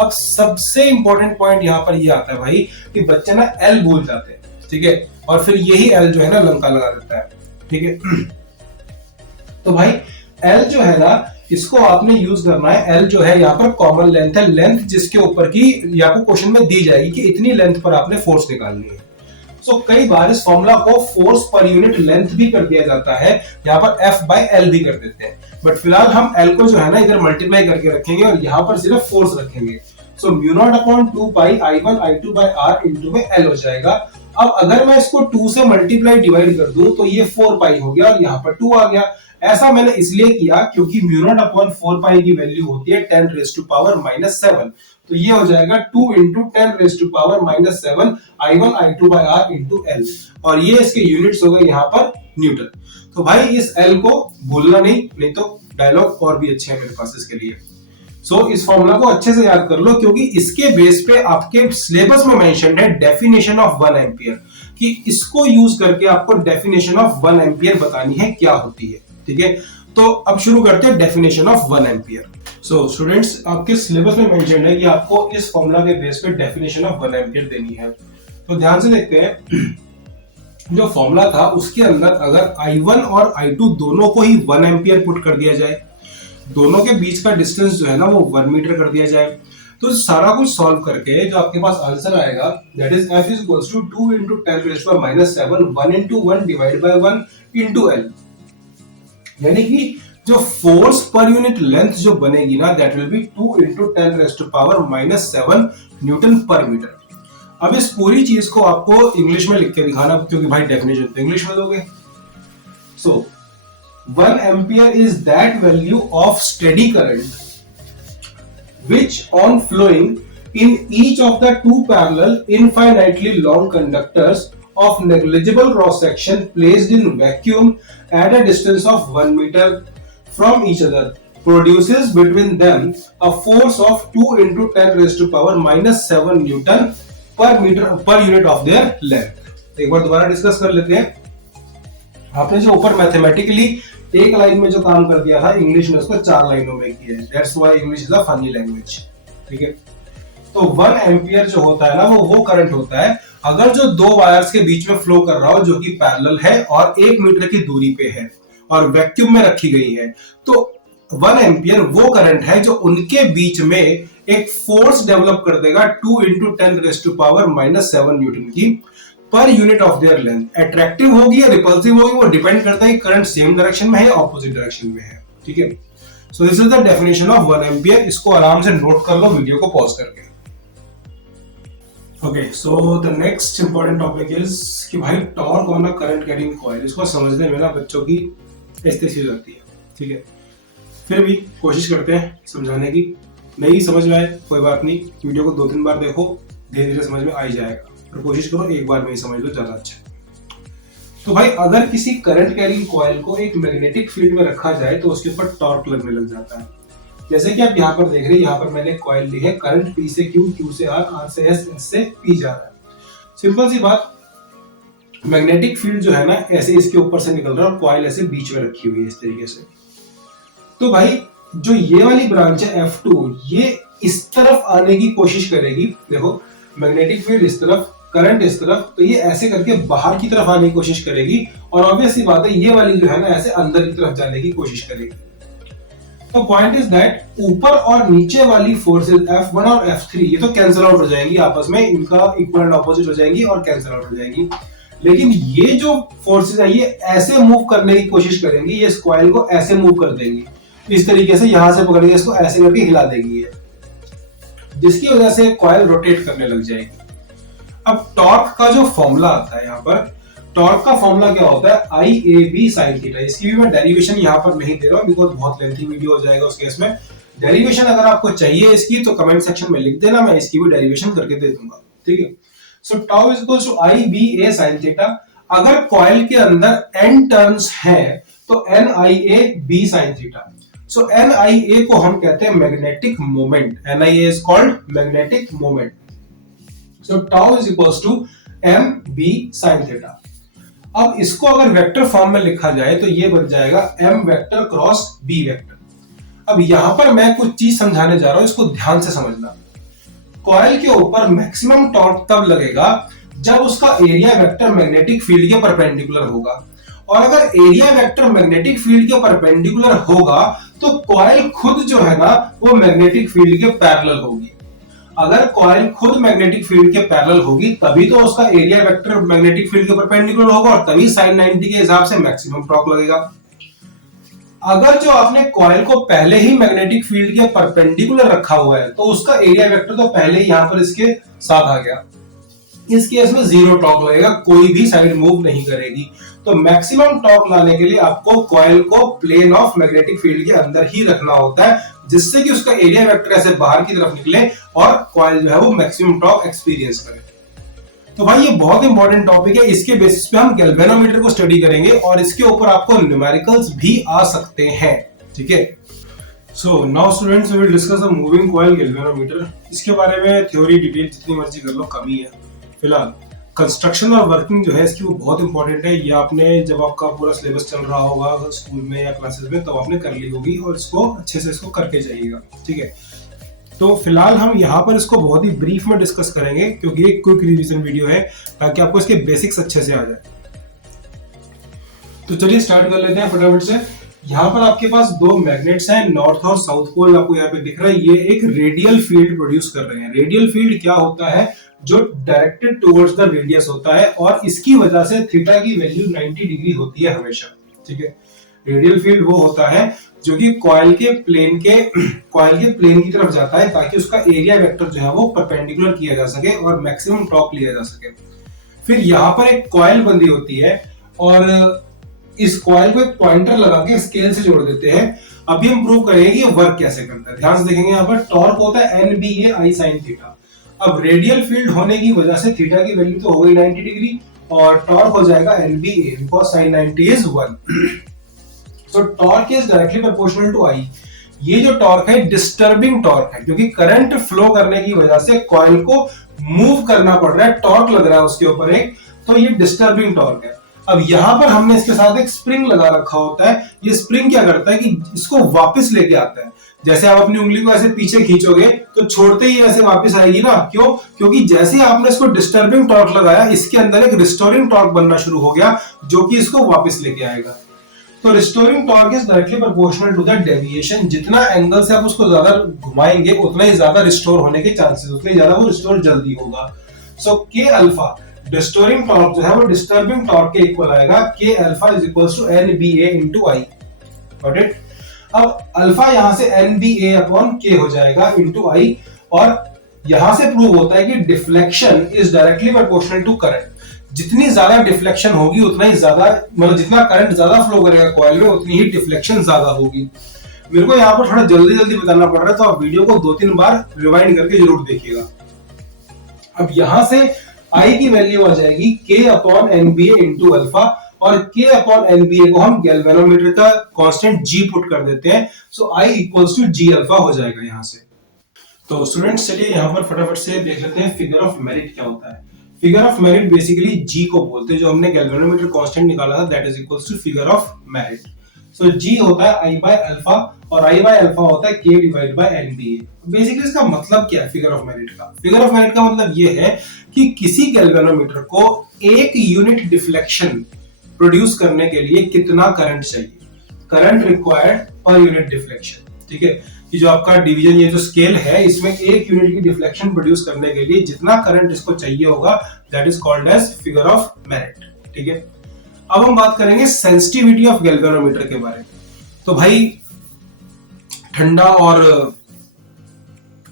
अब सबसे इंपॉर्टेंट पॉइंट यहाँ पर ये आता है भाई कि बच्चे ना L भूल जाते हैं, ठीक है, और फिर यही L जो है ना लंका लगा देता है, ठीक है। तो भाई L जो है ना, इसको आपने यूज करना है। L जो है यहाँ पर कॉमन लेंथ है, लेंथ जिसके ऊपर की आपको क्वेश्चन में दी जाएगी कि इतनी लेंथ पर आपने फोर्स निकालनी है। सो कई बार इस फॉर्मूला को फोर्स पर यूनिट लेंथ भी कर दिया जाता है, यहाँ पर F बाय L भी कर देते हैं, बट फिलहाल हम L को जो है ना इधर मल्टीप्लाई करके रखेंगे और यहाँ पर सिर्फ फोर्स रखेंगे। So mu naught upon 2 pi I1 I2 by R into में L हो जाएगा। अब अगर मैं इसको 2 से मल्टीप्लाई डिवाइड कर दूं तो ये 4 पाई हो गया और यहाँ पर 2 आ गया। ऐसा मैंने इसलिए किया क्योंकि म्यू नॉट अपॉन 4 पाई की वैल्यू होती है 10 रेज़ टू पावर -7, तो ये हो जाएगा 2 into 10 raise to power -7 I1 I2 by R into L, और ये इसके यूनिट्स हो गए यहाँ पर न्यूटन। तो भाई इस L को भूलना नहीं तो डायलॉग और भी अच्छे हैं मेरे पास इसके लिए। सो इस फॉर्मूला को अच्छे से याद कर लो क्योंकि इसके बेस पे आपके सिलेबस में मेंशन्ड है डेफिनेशन ऑफ 1 एम्पियर, कि इसको यूज करके आपको डेफिनेशन ऑफ 1 एम्पियर बतानी है क्या होती है, ठीक है। तो अब शुरू करते हैं definition of 1 ampere. So students, आपके सिलेबस में मेंशन्ड है कि आपको इस फॉर्मूला के बेस पे डेफिनेशन ऑफ 1 एम्पियर देनी है। तो ध्यान से देखते हैं, जो फॉर्मूला था उसके अंदर अगर I1 और I2 दोनों को ही 1 एम्पियर पुट कर दिया जाए, दोनों के बीच का डिस्टेंस जो है ना वो 1 मीटर कर दिया जाए, तो सारा कुछ सॉल्व करके जो आपके पास आंसर आएगा that is F is equals to 2 into 10 raised to -7 1 into 1 divide by 1 into L, यानी कि जो फोर्स पर यूनिट लेंथ जो बनेगी ना that will be 2 into 10 raised to power -7 Newton पर मीटर। अब इस पूरी चीज को आपको इंग्लिश में लिख के दिखाना, क्योंकि भाई डेफिनेशन तो इंग्लिश में दोगे। So 1 ampere is that value of steady current which on flowing in each of the two parallel infinitely long conductors of negligible cross section placed in vacuum at a distance of 1 meter from each other produces between them a force of 2 into 10 raised to power minus 7 Newton per meter per unit of their length. एक बार दोबारा discuss कर लेते हैं. आपने जो ऊपर mathematically एक line में जो काम कर दिया था, इंग्लिश में उसको 4 लाइनों में किया है. That's why English is a funny language. ठीक है. तो 1 एम्पियर जो होता है ना, वो करंट होता है अगर जो दो वायर्स के बीच में फ्लो कर रहा हो जो कि पैरेलल है और 1 मीटर की दूरी पे है और वैक्यूम में रखी गई है. तो 1 एम्पियर वो करंट है जो उनके बीच में एक फोर्स डेवलप कर देगा 2 into 10 raised to power minus 7 Newton की per unit of their length. Attractive होगी या रिपल्सिव होगी वो डिपेंड करता है करंट सेम डायरेक्शन में है या ऑपोजिट डायरेक्शन में है. ठीक है. So this is the definition of 1 ampere. इसको आराम से नोट कर लो वीडियो को पॉज करके. Okay, so the next important topic is कि भाई torque on a current carrying coil. इसको समझने में ना बच्चों की ऐसी लगती है. ठीक है. फिर भी कोशिश करते हैं समझाने की. नहीं समझ में आए कोई बात नहीं, वीडियो को 2-3 बार देखो, धीरे धीरे समझ में आ ही जाएगा. और कोशिश करो एक बार में ही समझ लो, ज्यादा अच्छा. तो भाई अगर किसी करंट कैरिंग कॉइल को एक मैग्नेटिक फील्ड में रखा जाए तो उसके ऊपर टॉर्क लगने लग जाता है. जैसे कि आप यहाँ पर देख रहे हैं, यहाँ पर मैंने कॉइल ली है, करंट P से Q, Q से R, R से S, S से P जा रहा है. सिंपल सी बात, मैग्नेटिक फील्ड जो है ना ऐसे इसके ऊपर से निकल रहा है और कॉइल ऐसे बीच में रखी हुई है इस तरीके से. तो भाई जो ये वाली ब्रांच है F2, ये इस तरफ आने की कोशिश करेगी. देखो मैग्नेटिक फील्ड इस तरफ, करंट इस तरफ, तो ये ऐसे करके बाहर की तरफ आने की कोशिश करेगी और ऑब्वियस सी बात है ये वाली जो है ना ऐसे अंदर की तरफ जाने की कोशिश करेगी. तो पॉइंट इज दैट ऊपर और नीचे वाली फोर्सेस F1 और F3 ये तो कैंसिल आउट हो जाएंगी आपस में, इनका इक्वल एंड ऑपोजिट हो जाएंगी और कैंसिल आउट हो जाएंगी. लेकिन ये जो फोर्सेस है ये ऐसे मूव करने की कोशिश करेंगी, ये इस कॉइल को ऐसे मूव कर देंगी इस तरीके से, यहां से पकड़ के इसको ऐसे करके हिला देंगी, जिसकी वजह से कॉइल रोटेट करने लग जाएगी. अब टॉर्क का जो फॉर्मूला आता है, यहाँ पर टॉर्क का फॉर्मूला क्या होता है, IAB sin थीटा. इसकी भी मैं डेरिवेशन यहाँ पर नहीं दे रहा हूँ बिकॉज बहुत लेंथी वीडियो हो जाएगा उस केस में. डेरिवेशन अगर आपको चाहिए इसकी तो कमेंट सेक्शन में लिख देना, मैं इसकी भी डेरिवेशन करके दे दूंगा. ठीक है. So tau is equals to IBA sin theta. अगर कॉइल के अंदर n टर्न्स हैं तो NIAB sin theta. So NIA को हम कहते हैं magnetic moment. NIA is called magnetic moment. So tau is equals to mb sin theta. अब इसको अगर वेक्टर फॉर्म में लिखा जाए तो ये बन जाएगा m vector cross b vector. अब यहां पर मैं कुछ चीज समझाने जा रहा हूं, इसको ध्यान से समझना. कॉइल के ऊपर मैक्सिमम टॉर्क तब लगेगा जब उसका एरिया वेक्टर मैग्नेटिक फील्ड के परपेंडिकुलर होगा. और अगर एरिया वेक्टर मैग्नेटिक फील्ड के परपेंडिकुलर होगा तो कॉइल खुद जो है ना वो मैग्नेटिक फील्ड के पैरेलल होगी. अगर कॉइल खुद मैग्नेटिक फील्ड के पैरेलल होगी तभी तो उसका एरिया वेक्टर मैग्नेटिक फील्ड के परपेंडिकुलर होगा और तभी sin 90 के हिसाब से मैक्सिमम टॉर्क लगेगा. अगर जो आपने कॉइल को पहले ही मैग्नेटिक फील्ड के परपेंडिकुलर रखा हुआ है तो उसका एरिया वेक्टर तो पहले ही यहां पर इसके साथ आ गया. इस केस में जीरो टॉर्क लगेगा, कोई भी साइड मूव नहीं करेगी. तो मैक्सिमम टॉर्क लाने के लिए आपको कॉइल को प्लेन ऑफ मैग्नेटिक फील्ड के अंदर ही रखना होता है जिससे कि उसका एरिया वेक्टर ऐसे बाहर की तरफ निकले और कॉइल जो है वो मैक्सिमम टॉर्क एक्सपीरियंस करे. तो भाई ये बहुत इंपॉर्टेंट टॉपिक है. इसके बेसिस पे हम गैल्वेनोमीटर को स्टडी करेंगे और इसके ऊपर आपको न्यूमेरिकल्स भी आ सकते हैं. ठीक है. So now students we will discuss the moving coil galvanometer. इसके बारे में थ्योरी डिटेल जितनी मर्जी कर लो, कम ही है. फिलहाल कंस्ट्रक्शन और वर्किंग जो है इसकी वो बहुत इंपॉर्टेंट है. ये आपने जब आपका पूरा सिलेबस चल रहा होगा स्कूल में या क्लासेस में तो आपने कर ली होगी और इसको अच्छे से इसको करके जाइएगा. ठीक है. तो फिलहाल हम यहाँ पर इसको बहुत ही ब्रीफ में डिस्कस करेंगे क्योंकि एक क्विक रिवीजन वीडियो है ताकि आपको इसके बेसिक्स अच्छे से आ जाए. तो चलिए स्टार्ट कर लेते हैं फटाफट से. यहाँ पर आपके पास दो मैग्नेट्स हैं, नॉर्थ और साउथ पोल आपको यहाँ पे दिख रहा है. ये एक रेडियल फील्ड प्रोड्यूस कर रहे हैं. रेडियल फील्ड क्या होता है, जो डायरेक्टेड टुवर्ड्स द रेडियस होता है और इसकी वजह से थीटा की वैल्यू 90 डिग्री होती है हमेशा. ठीक है. रेडियल फील्ड वो होता है जो कि कॉइल के प्लेन की तरफ जाता है ताकि उसका एरिया वेक्टर जो है वो परपेंडिकुलर किया जा सके और मैक्सिमम टॉर्क लिया जा सके. फिर यहाँ पर एक कॉइल बंधी होती है और इस कॉइल को एक पॉइंटर लगा के स्केल से जोड़ देते हैं। अभी हम प्रूव करेंगे कि ये वर्क कैसे करता है। ध्यान से देखेंगे, यहाँ पर टॉर्क होता है NBA I sin थीटा। अब रेडियल फील्ड होने की वजह से थीटा की वैल्यू तो हो गई 90 डिग्री और टॉर्क हो जाएगा NBA because sin 90 is 1। So torque is directly proportional to I। ये जो टॉर्क है डिस्टर्बिंग टॉर्क है, क्योंकि करंट फ्लो करने की वजह से कॉइल को मूव करना पड़ रहा है, टॉर्क लग रहा है उसके ऊपर एक, तो ये डिस्टर्बिंग टॉर्क है। अब यहां पर हमने इसके साथ एक स्प्रिंग लगा रखा होता है। ये स्प्रिंग क्या करता है कि इसको वापस लेके आता है। जैसे आप अपनी उंगली को ऐसे पीछे खींचोगे तो छोड़ते ही ऐसे वापस आएगी ना, क्यों? क्योंकि जैसे ही आपने इसको डिस्टर्बिंग टॉर्क लगाया, इसके अंदर एक रिस्टोरिंग टॉर्क बनना शुरू हो गया जो कि इसको वापस लेके आएगा। तो restoring torque is directly proportional to the deviation. जितना एंगल से आप उसको ज्यादा घुमाएंगे उतना ही ज्यादा रिस्टोर होने के चांसेस, उतना ही ज्यादा वो रिस्टोर जल्दी होगा। सो के अल्फा डिस्टोरिंग टॉर्क जो है वो डिस्टर्बिंग टॉर्क के इक्वल आएगा। K alpha is equals to NBA into I। Got it? अब अल्फा यहां से NBA अपॉन के हो जाएगा इनटू I, और यहां से प्रूव होता है कि deflection is directly proportional to current. जितनी ज्यादा डिफ्लेक्शन होगी उतना ही ज्यादा, मतलब जितना करंट ज्यादा फ्लो करेगा कॉइल में उतनी ही डिफ्लेक्शन ज्यादा होगी। मेरे को यहाँ पर थोड़ा जल्दी जल्दी बताना पड़ रहा है, तो आप वीडियो को 2-3 बार रिवाइंड करके जरूर देखिएगा। अब यहां से I की वैल्यू आ जाएगी K upon NBA into alpha, और K अपॉन NBA को हम गैल्वेनोमीटर का कांस्टेंट G पुट कर देते हैं। So I equals to G alpha हो जाएगा यहाँ से। तो स्टूडेंट्स चलिए यहाँ पर फटाफट से देख लेते हैं फिगर ऑफ मेरिट क्या होता है। Figure of merit basically G को बोलते हैं, जो हमने गैल्वेनोमीटर कांस्टेंट निकाला था, that is equals to figure of merit. So G होता है I बाय अल्फा, और I बाय अल्फा होता है K divide by NBA। Basically इसका मतलब क्या है फिगर ऑफ मेरिट का? फिगर ऑफ मेरिट का मतलब ये है कि किसी गैल्वेनोमीटर को 1 यूनिट डिफ्लेक्शन प्रोड्यूस करने के लिए कितना करंट चाहिए, current required per unit deflection. ठीक है, कि जो आपका डिवीजन, ये जो स्केल है, इसमें 1 यूनिट की डिफ्लेक्शन प्रोड्यूस करने के लिए जितना करंट इसको चाहिए होगा, that is called as figure of merit. ठीक है, अब हम बात करेंगे सेंसिटिविटी ऑफ गैल्वेनोमीटर के बारे में। तो भाई ठंडा और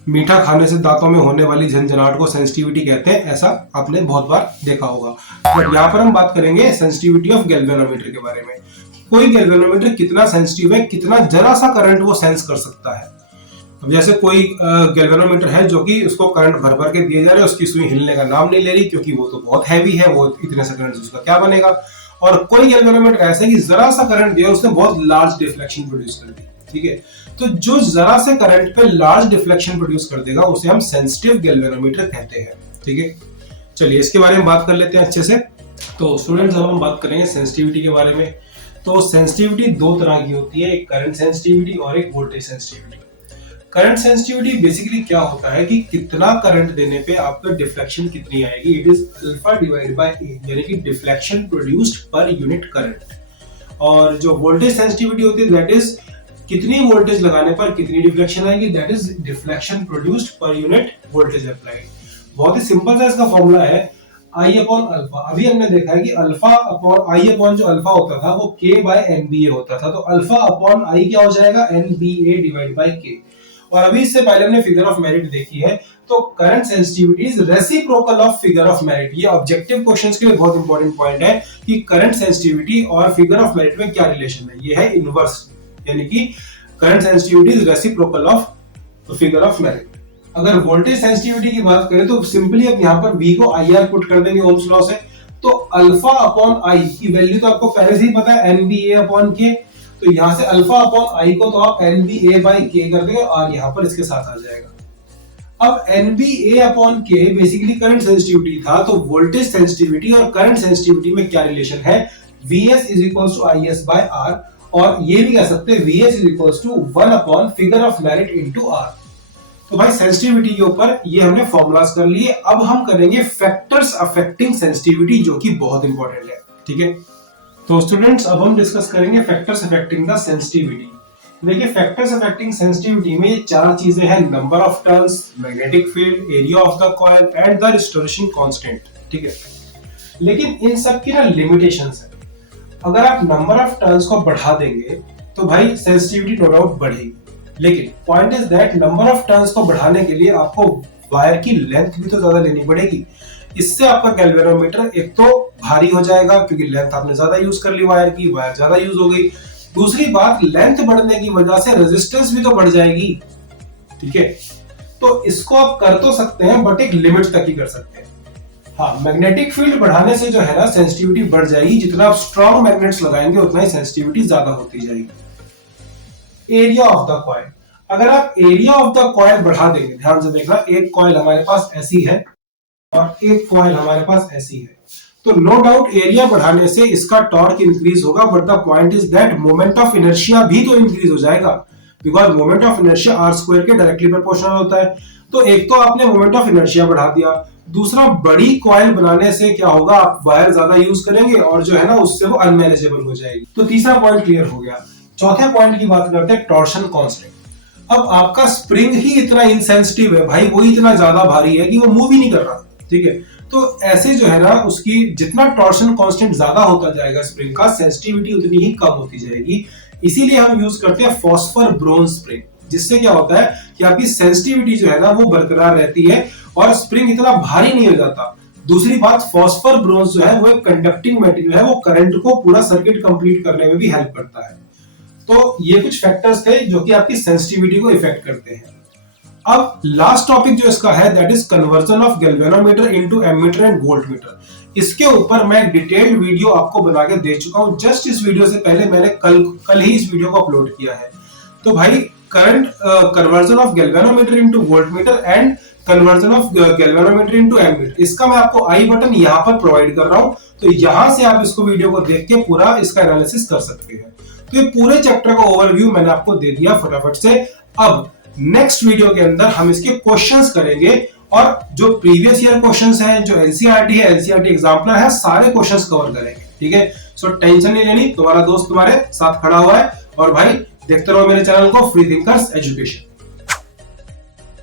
मीठा खाने से दांतों में होने वाली झंझनाहट को सेंसिटिविटी कहते हैं, ऐसा आपने बहुत बार देखा होगा। बट यहाँ पर हम बात करेंगे सेंसिटिविटी ऑफ गैल्वेनोमीटर के बारे में। कोई गैल्वेनोमीटर कितना सेंसिटिव है, कितना जरा सा करंट वो सेंस कर सकता है। अब जैसे कोई गैल्वेनोमीटर है जो कि उसको करंट भर भर के दिए जा रहे हैं, उसकी सुई हिलने का नाम नहीं ले रही, क्योंकि वो तो बहुत हैवी है, वो इतने से करंट से उसका क्या बनेगा। और कोई गैल्वेनोमीटर ऐसा कि जरा सा करंट दिया, उसने बहुत लार्ज डिफ्लेक्शन प्रोड्यूस कर दी। ठीक है, तो जो जरा से करंट पे लार्ज डिफ्लेक्शन प्रोड्यूस कर देगा उसे हम सेंसिटिव गैल्वेनोमीटर कहते हैं। ठीक है, चलिए इसके बारे में बात कर लेते हैं अच्छे से। तो स्टूडेंट्स अब हम बात करेंगे सेंसिटिविटी के बारे में। तो सेंसिटिविटी 2 तरह की होती है, एक करंट सेंसिटिविटी और एक voltage sensitivity. Current sensitivity basically क्या होता है कि कितना करंट देने पे आपको डिफ्लेक्शन कितनी आएगी, it is alpha divide by A, यानी कि deflection produced per unit current. और जो वोल्टेज सेंसिटिविटी होती है, दैट इज कितनी वोल्टेज लगाने पर कितनी डिफ्लेक्शन आएगी, that is deflection produced per unit voltage applied. बहुत ही सिंपल सा इसका फॉर्मूला है, I अपॉन अल्फा। अभी हमने देखा है कि अल्फा अपॉन I अपॉन जो अल्फा होता था वो K बाय NBA होता था, तो अल्फा अपॉन I क्या हो जाएगा, NBA डिवाइड बाय K। और अभी इससे पहले हमने फिगर ऑफ मेरिट देखी है, तो current sensitivity is reciprocal of figure of merit. ये ऑब्जेक्टिव क्वेश्चंस के लिए बहुत इंपॉर्टेंट पॉइंट है कि करंट सेंसिटिविटी और फिगर ऑफ मेरिट में क्या रिलेशन है। ये है इनवर्स, यानी कि current sensitivity is reciprocal of figure of merit. अगर वोल्टेज सेंसिटिविटी की बात करें तो सिंपली अब यहाँ पर V को IR पुट कर देंगे ओम्स लॉ से। तो अल्फा अपॉन I की वैल्यू तो आपको पहले से ही पता है, NBA अपॉन K। तो यहाँ से अल्फा अपॉन I को तो आप NBA बाई K कर देंगे और यहाँ पर इसके साथ आ जाएगा। अब NBA upon K basically current sensitivity था, तो वोल्टेज सेंसिटिविटी और करंट सेंसिटिविटी में क्या रिलेशन है, VS is equals to IS by R, और ये भी कह सकते हैं VS is equals to 1 upon figure of merit into R। तो भाई सेंसिटिविटी के ऊपर ये हमने फॉर्मूलाज कर लिए। अब हम करेंगे फैक्टर्स अफेक्टिंग सेंसिटिविटी, जो कि बहुत इंपॉर्टेंट है। ठीक है, तो स्टूडेंट्स अब हम डिस्कस करेंगे फैक्टर्स अफेक्टिंग द सेंसिटिविटी। देखिए फैक्टर्स अफेक्टिंग सेंसिटिविटी में ये 4 चीजें हैं, number of turns, magnetic field, area of the coil and the restoration constant. ठीक है, लेकिन इन सब की ना लिमिटेशंस है। अगर आप नंबर ऑफ टर्न्स को बढ़ा देंगे तो भाई सेंसिटिविटी नो डाउट बढ़ेगी, लेकिन point is that number of turns को बढ़ाने के लिए आपको वायर की लेंथ भी तो ज्यादा लेनी पड़ेगी। इससे आपका गैल्वेनोमीटर एक तो भारी हो जाएगा क्योंकि लेंथ आपने ज्यादा यूज कर ली वायर की, वायर ज्यादा यूज हो गई। दूसरी बात, लेंथ बढ़ने की वजह से रेजिस्टेंस भी तो बढ़ जाएगी, ठीक है। तो इसको आप कर तो सकते हैं बट एक लिमिट तक ही कर सकते हैं। हाँ, मैग्नेटिक फील्ड बढ़ाने से जो है ना सेंसिटिविटी बढ़ जाएगी, जितना आप स्ट्रॉन्ग मैग्नेट्स लगाएंगे उतना ही सेंसिटिविटी ज्यादा होती जाएगी। एरिया ऑफ द कॉइल, अगर आप एरिया ऑफ द कॉइल बढ़ा देंगे, ध्यान से देखना, एक कॉइल हमारे पास ऐसी है और एक कॉइल हमारे पास ऐसी है, तो नो डाउट एरिया बढ़ाने से इसका टॉर्क इंक्रीज होगा, but the point is that moment of inertia भी तो इंक्रीज हो जाएगा, because moment of inertia R square के डायरेक्टली प्रोपोर्शनल होता है। तो एक तो आपने मोमेंट ऑफ इनर्शिया बढ़ा दिया, दूसरा बड़ी कॉइल बनाने से क्या होगा, आप वायर ज्यादा यूज करेंगे और जो है ना उससे वो अनमैनेजेबल हो जाएगी। तो तीसरा पॉइंट क्लियर हो गया। चौथे पॉइंट की बात करते हैं, टॉर्शन कांस्टेंट। अब आपका स्प्रिंग ही इतना इंसेंसिटिव है भाई, वो इतना ज्यादा भारी है कि वो मूव ही नहीं कर रहा, ठीक है। तो ऐसे जो है ना उसकी जितना टॉर्शन कांस्टेंट ज्यादा होता जाएगा स्प्रिंग का, सेंसिटिविटी उतनी ही कम होती जाएगी। इसीलिए हम यूज करते हैं फॉस्फर ब्रोंज स्प्रिंग, जिससे क्या होता है कि आपकी सेंसिटिविटी जो है ना वो बरकरार रहती है और स्प्रिंग इतना भारी नहीं हो जाता। दूसरी बात, फॉस्फर ब्रोंज जो है वो एक कंडक्टिंग मटेरियल है, वो करंट को पूरा सर्किट कंप्लीट करने में भी हेल्प करता है। तो ये कुछ फैक्टर्स थे जो कि आपकी सेंसिटिविटी को इफेक्ट करते हैं। अब लास्ट टॉपिक जो इसका है that is conversion of galvanometer into ammeter and voltmeter. इसके ऊपर मैं डिटेल्ड वीडियो आपको बना के दे चुका हूं, जस्ट इस वीडियो से पहले मैंने कल ही इस वीडियो को अपलोड किया है। तो भाई current conversion of galvanometer into voltmeter and conversion of galvanometer into ammeter, इसका मैं आपको आई बटन यहां पर प्रोवाइड कर रहा हूं, तो यहां से आप इसको वीडियो को देख के पूरा इसका एनालिसिस कर सकते हैं। तो ये पूरे चैप्टर का ओवरव्यू मैंने आपको दे दिया फटाफट से। अब नेक्स्ट वीडियो के अंदर हम इसके क्वेश्चंस करेंगे और जो प्रीवियस ईयर क्वेश्चंस हैं, जो एनसीईआरटी है, एनसीईआरटी एग्जाम्पलर है, सारे क्वेश्चंस कवर करेंगे, ठीक है। सो टेंशन नहीं लेनी, तुम्हारा दोस्त तुम्हारे साथ खड़ा हुआ है। और भाई देखते रहो मेरे चैनल को, फ्री थिंकर्स एजुकेशन।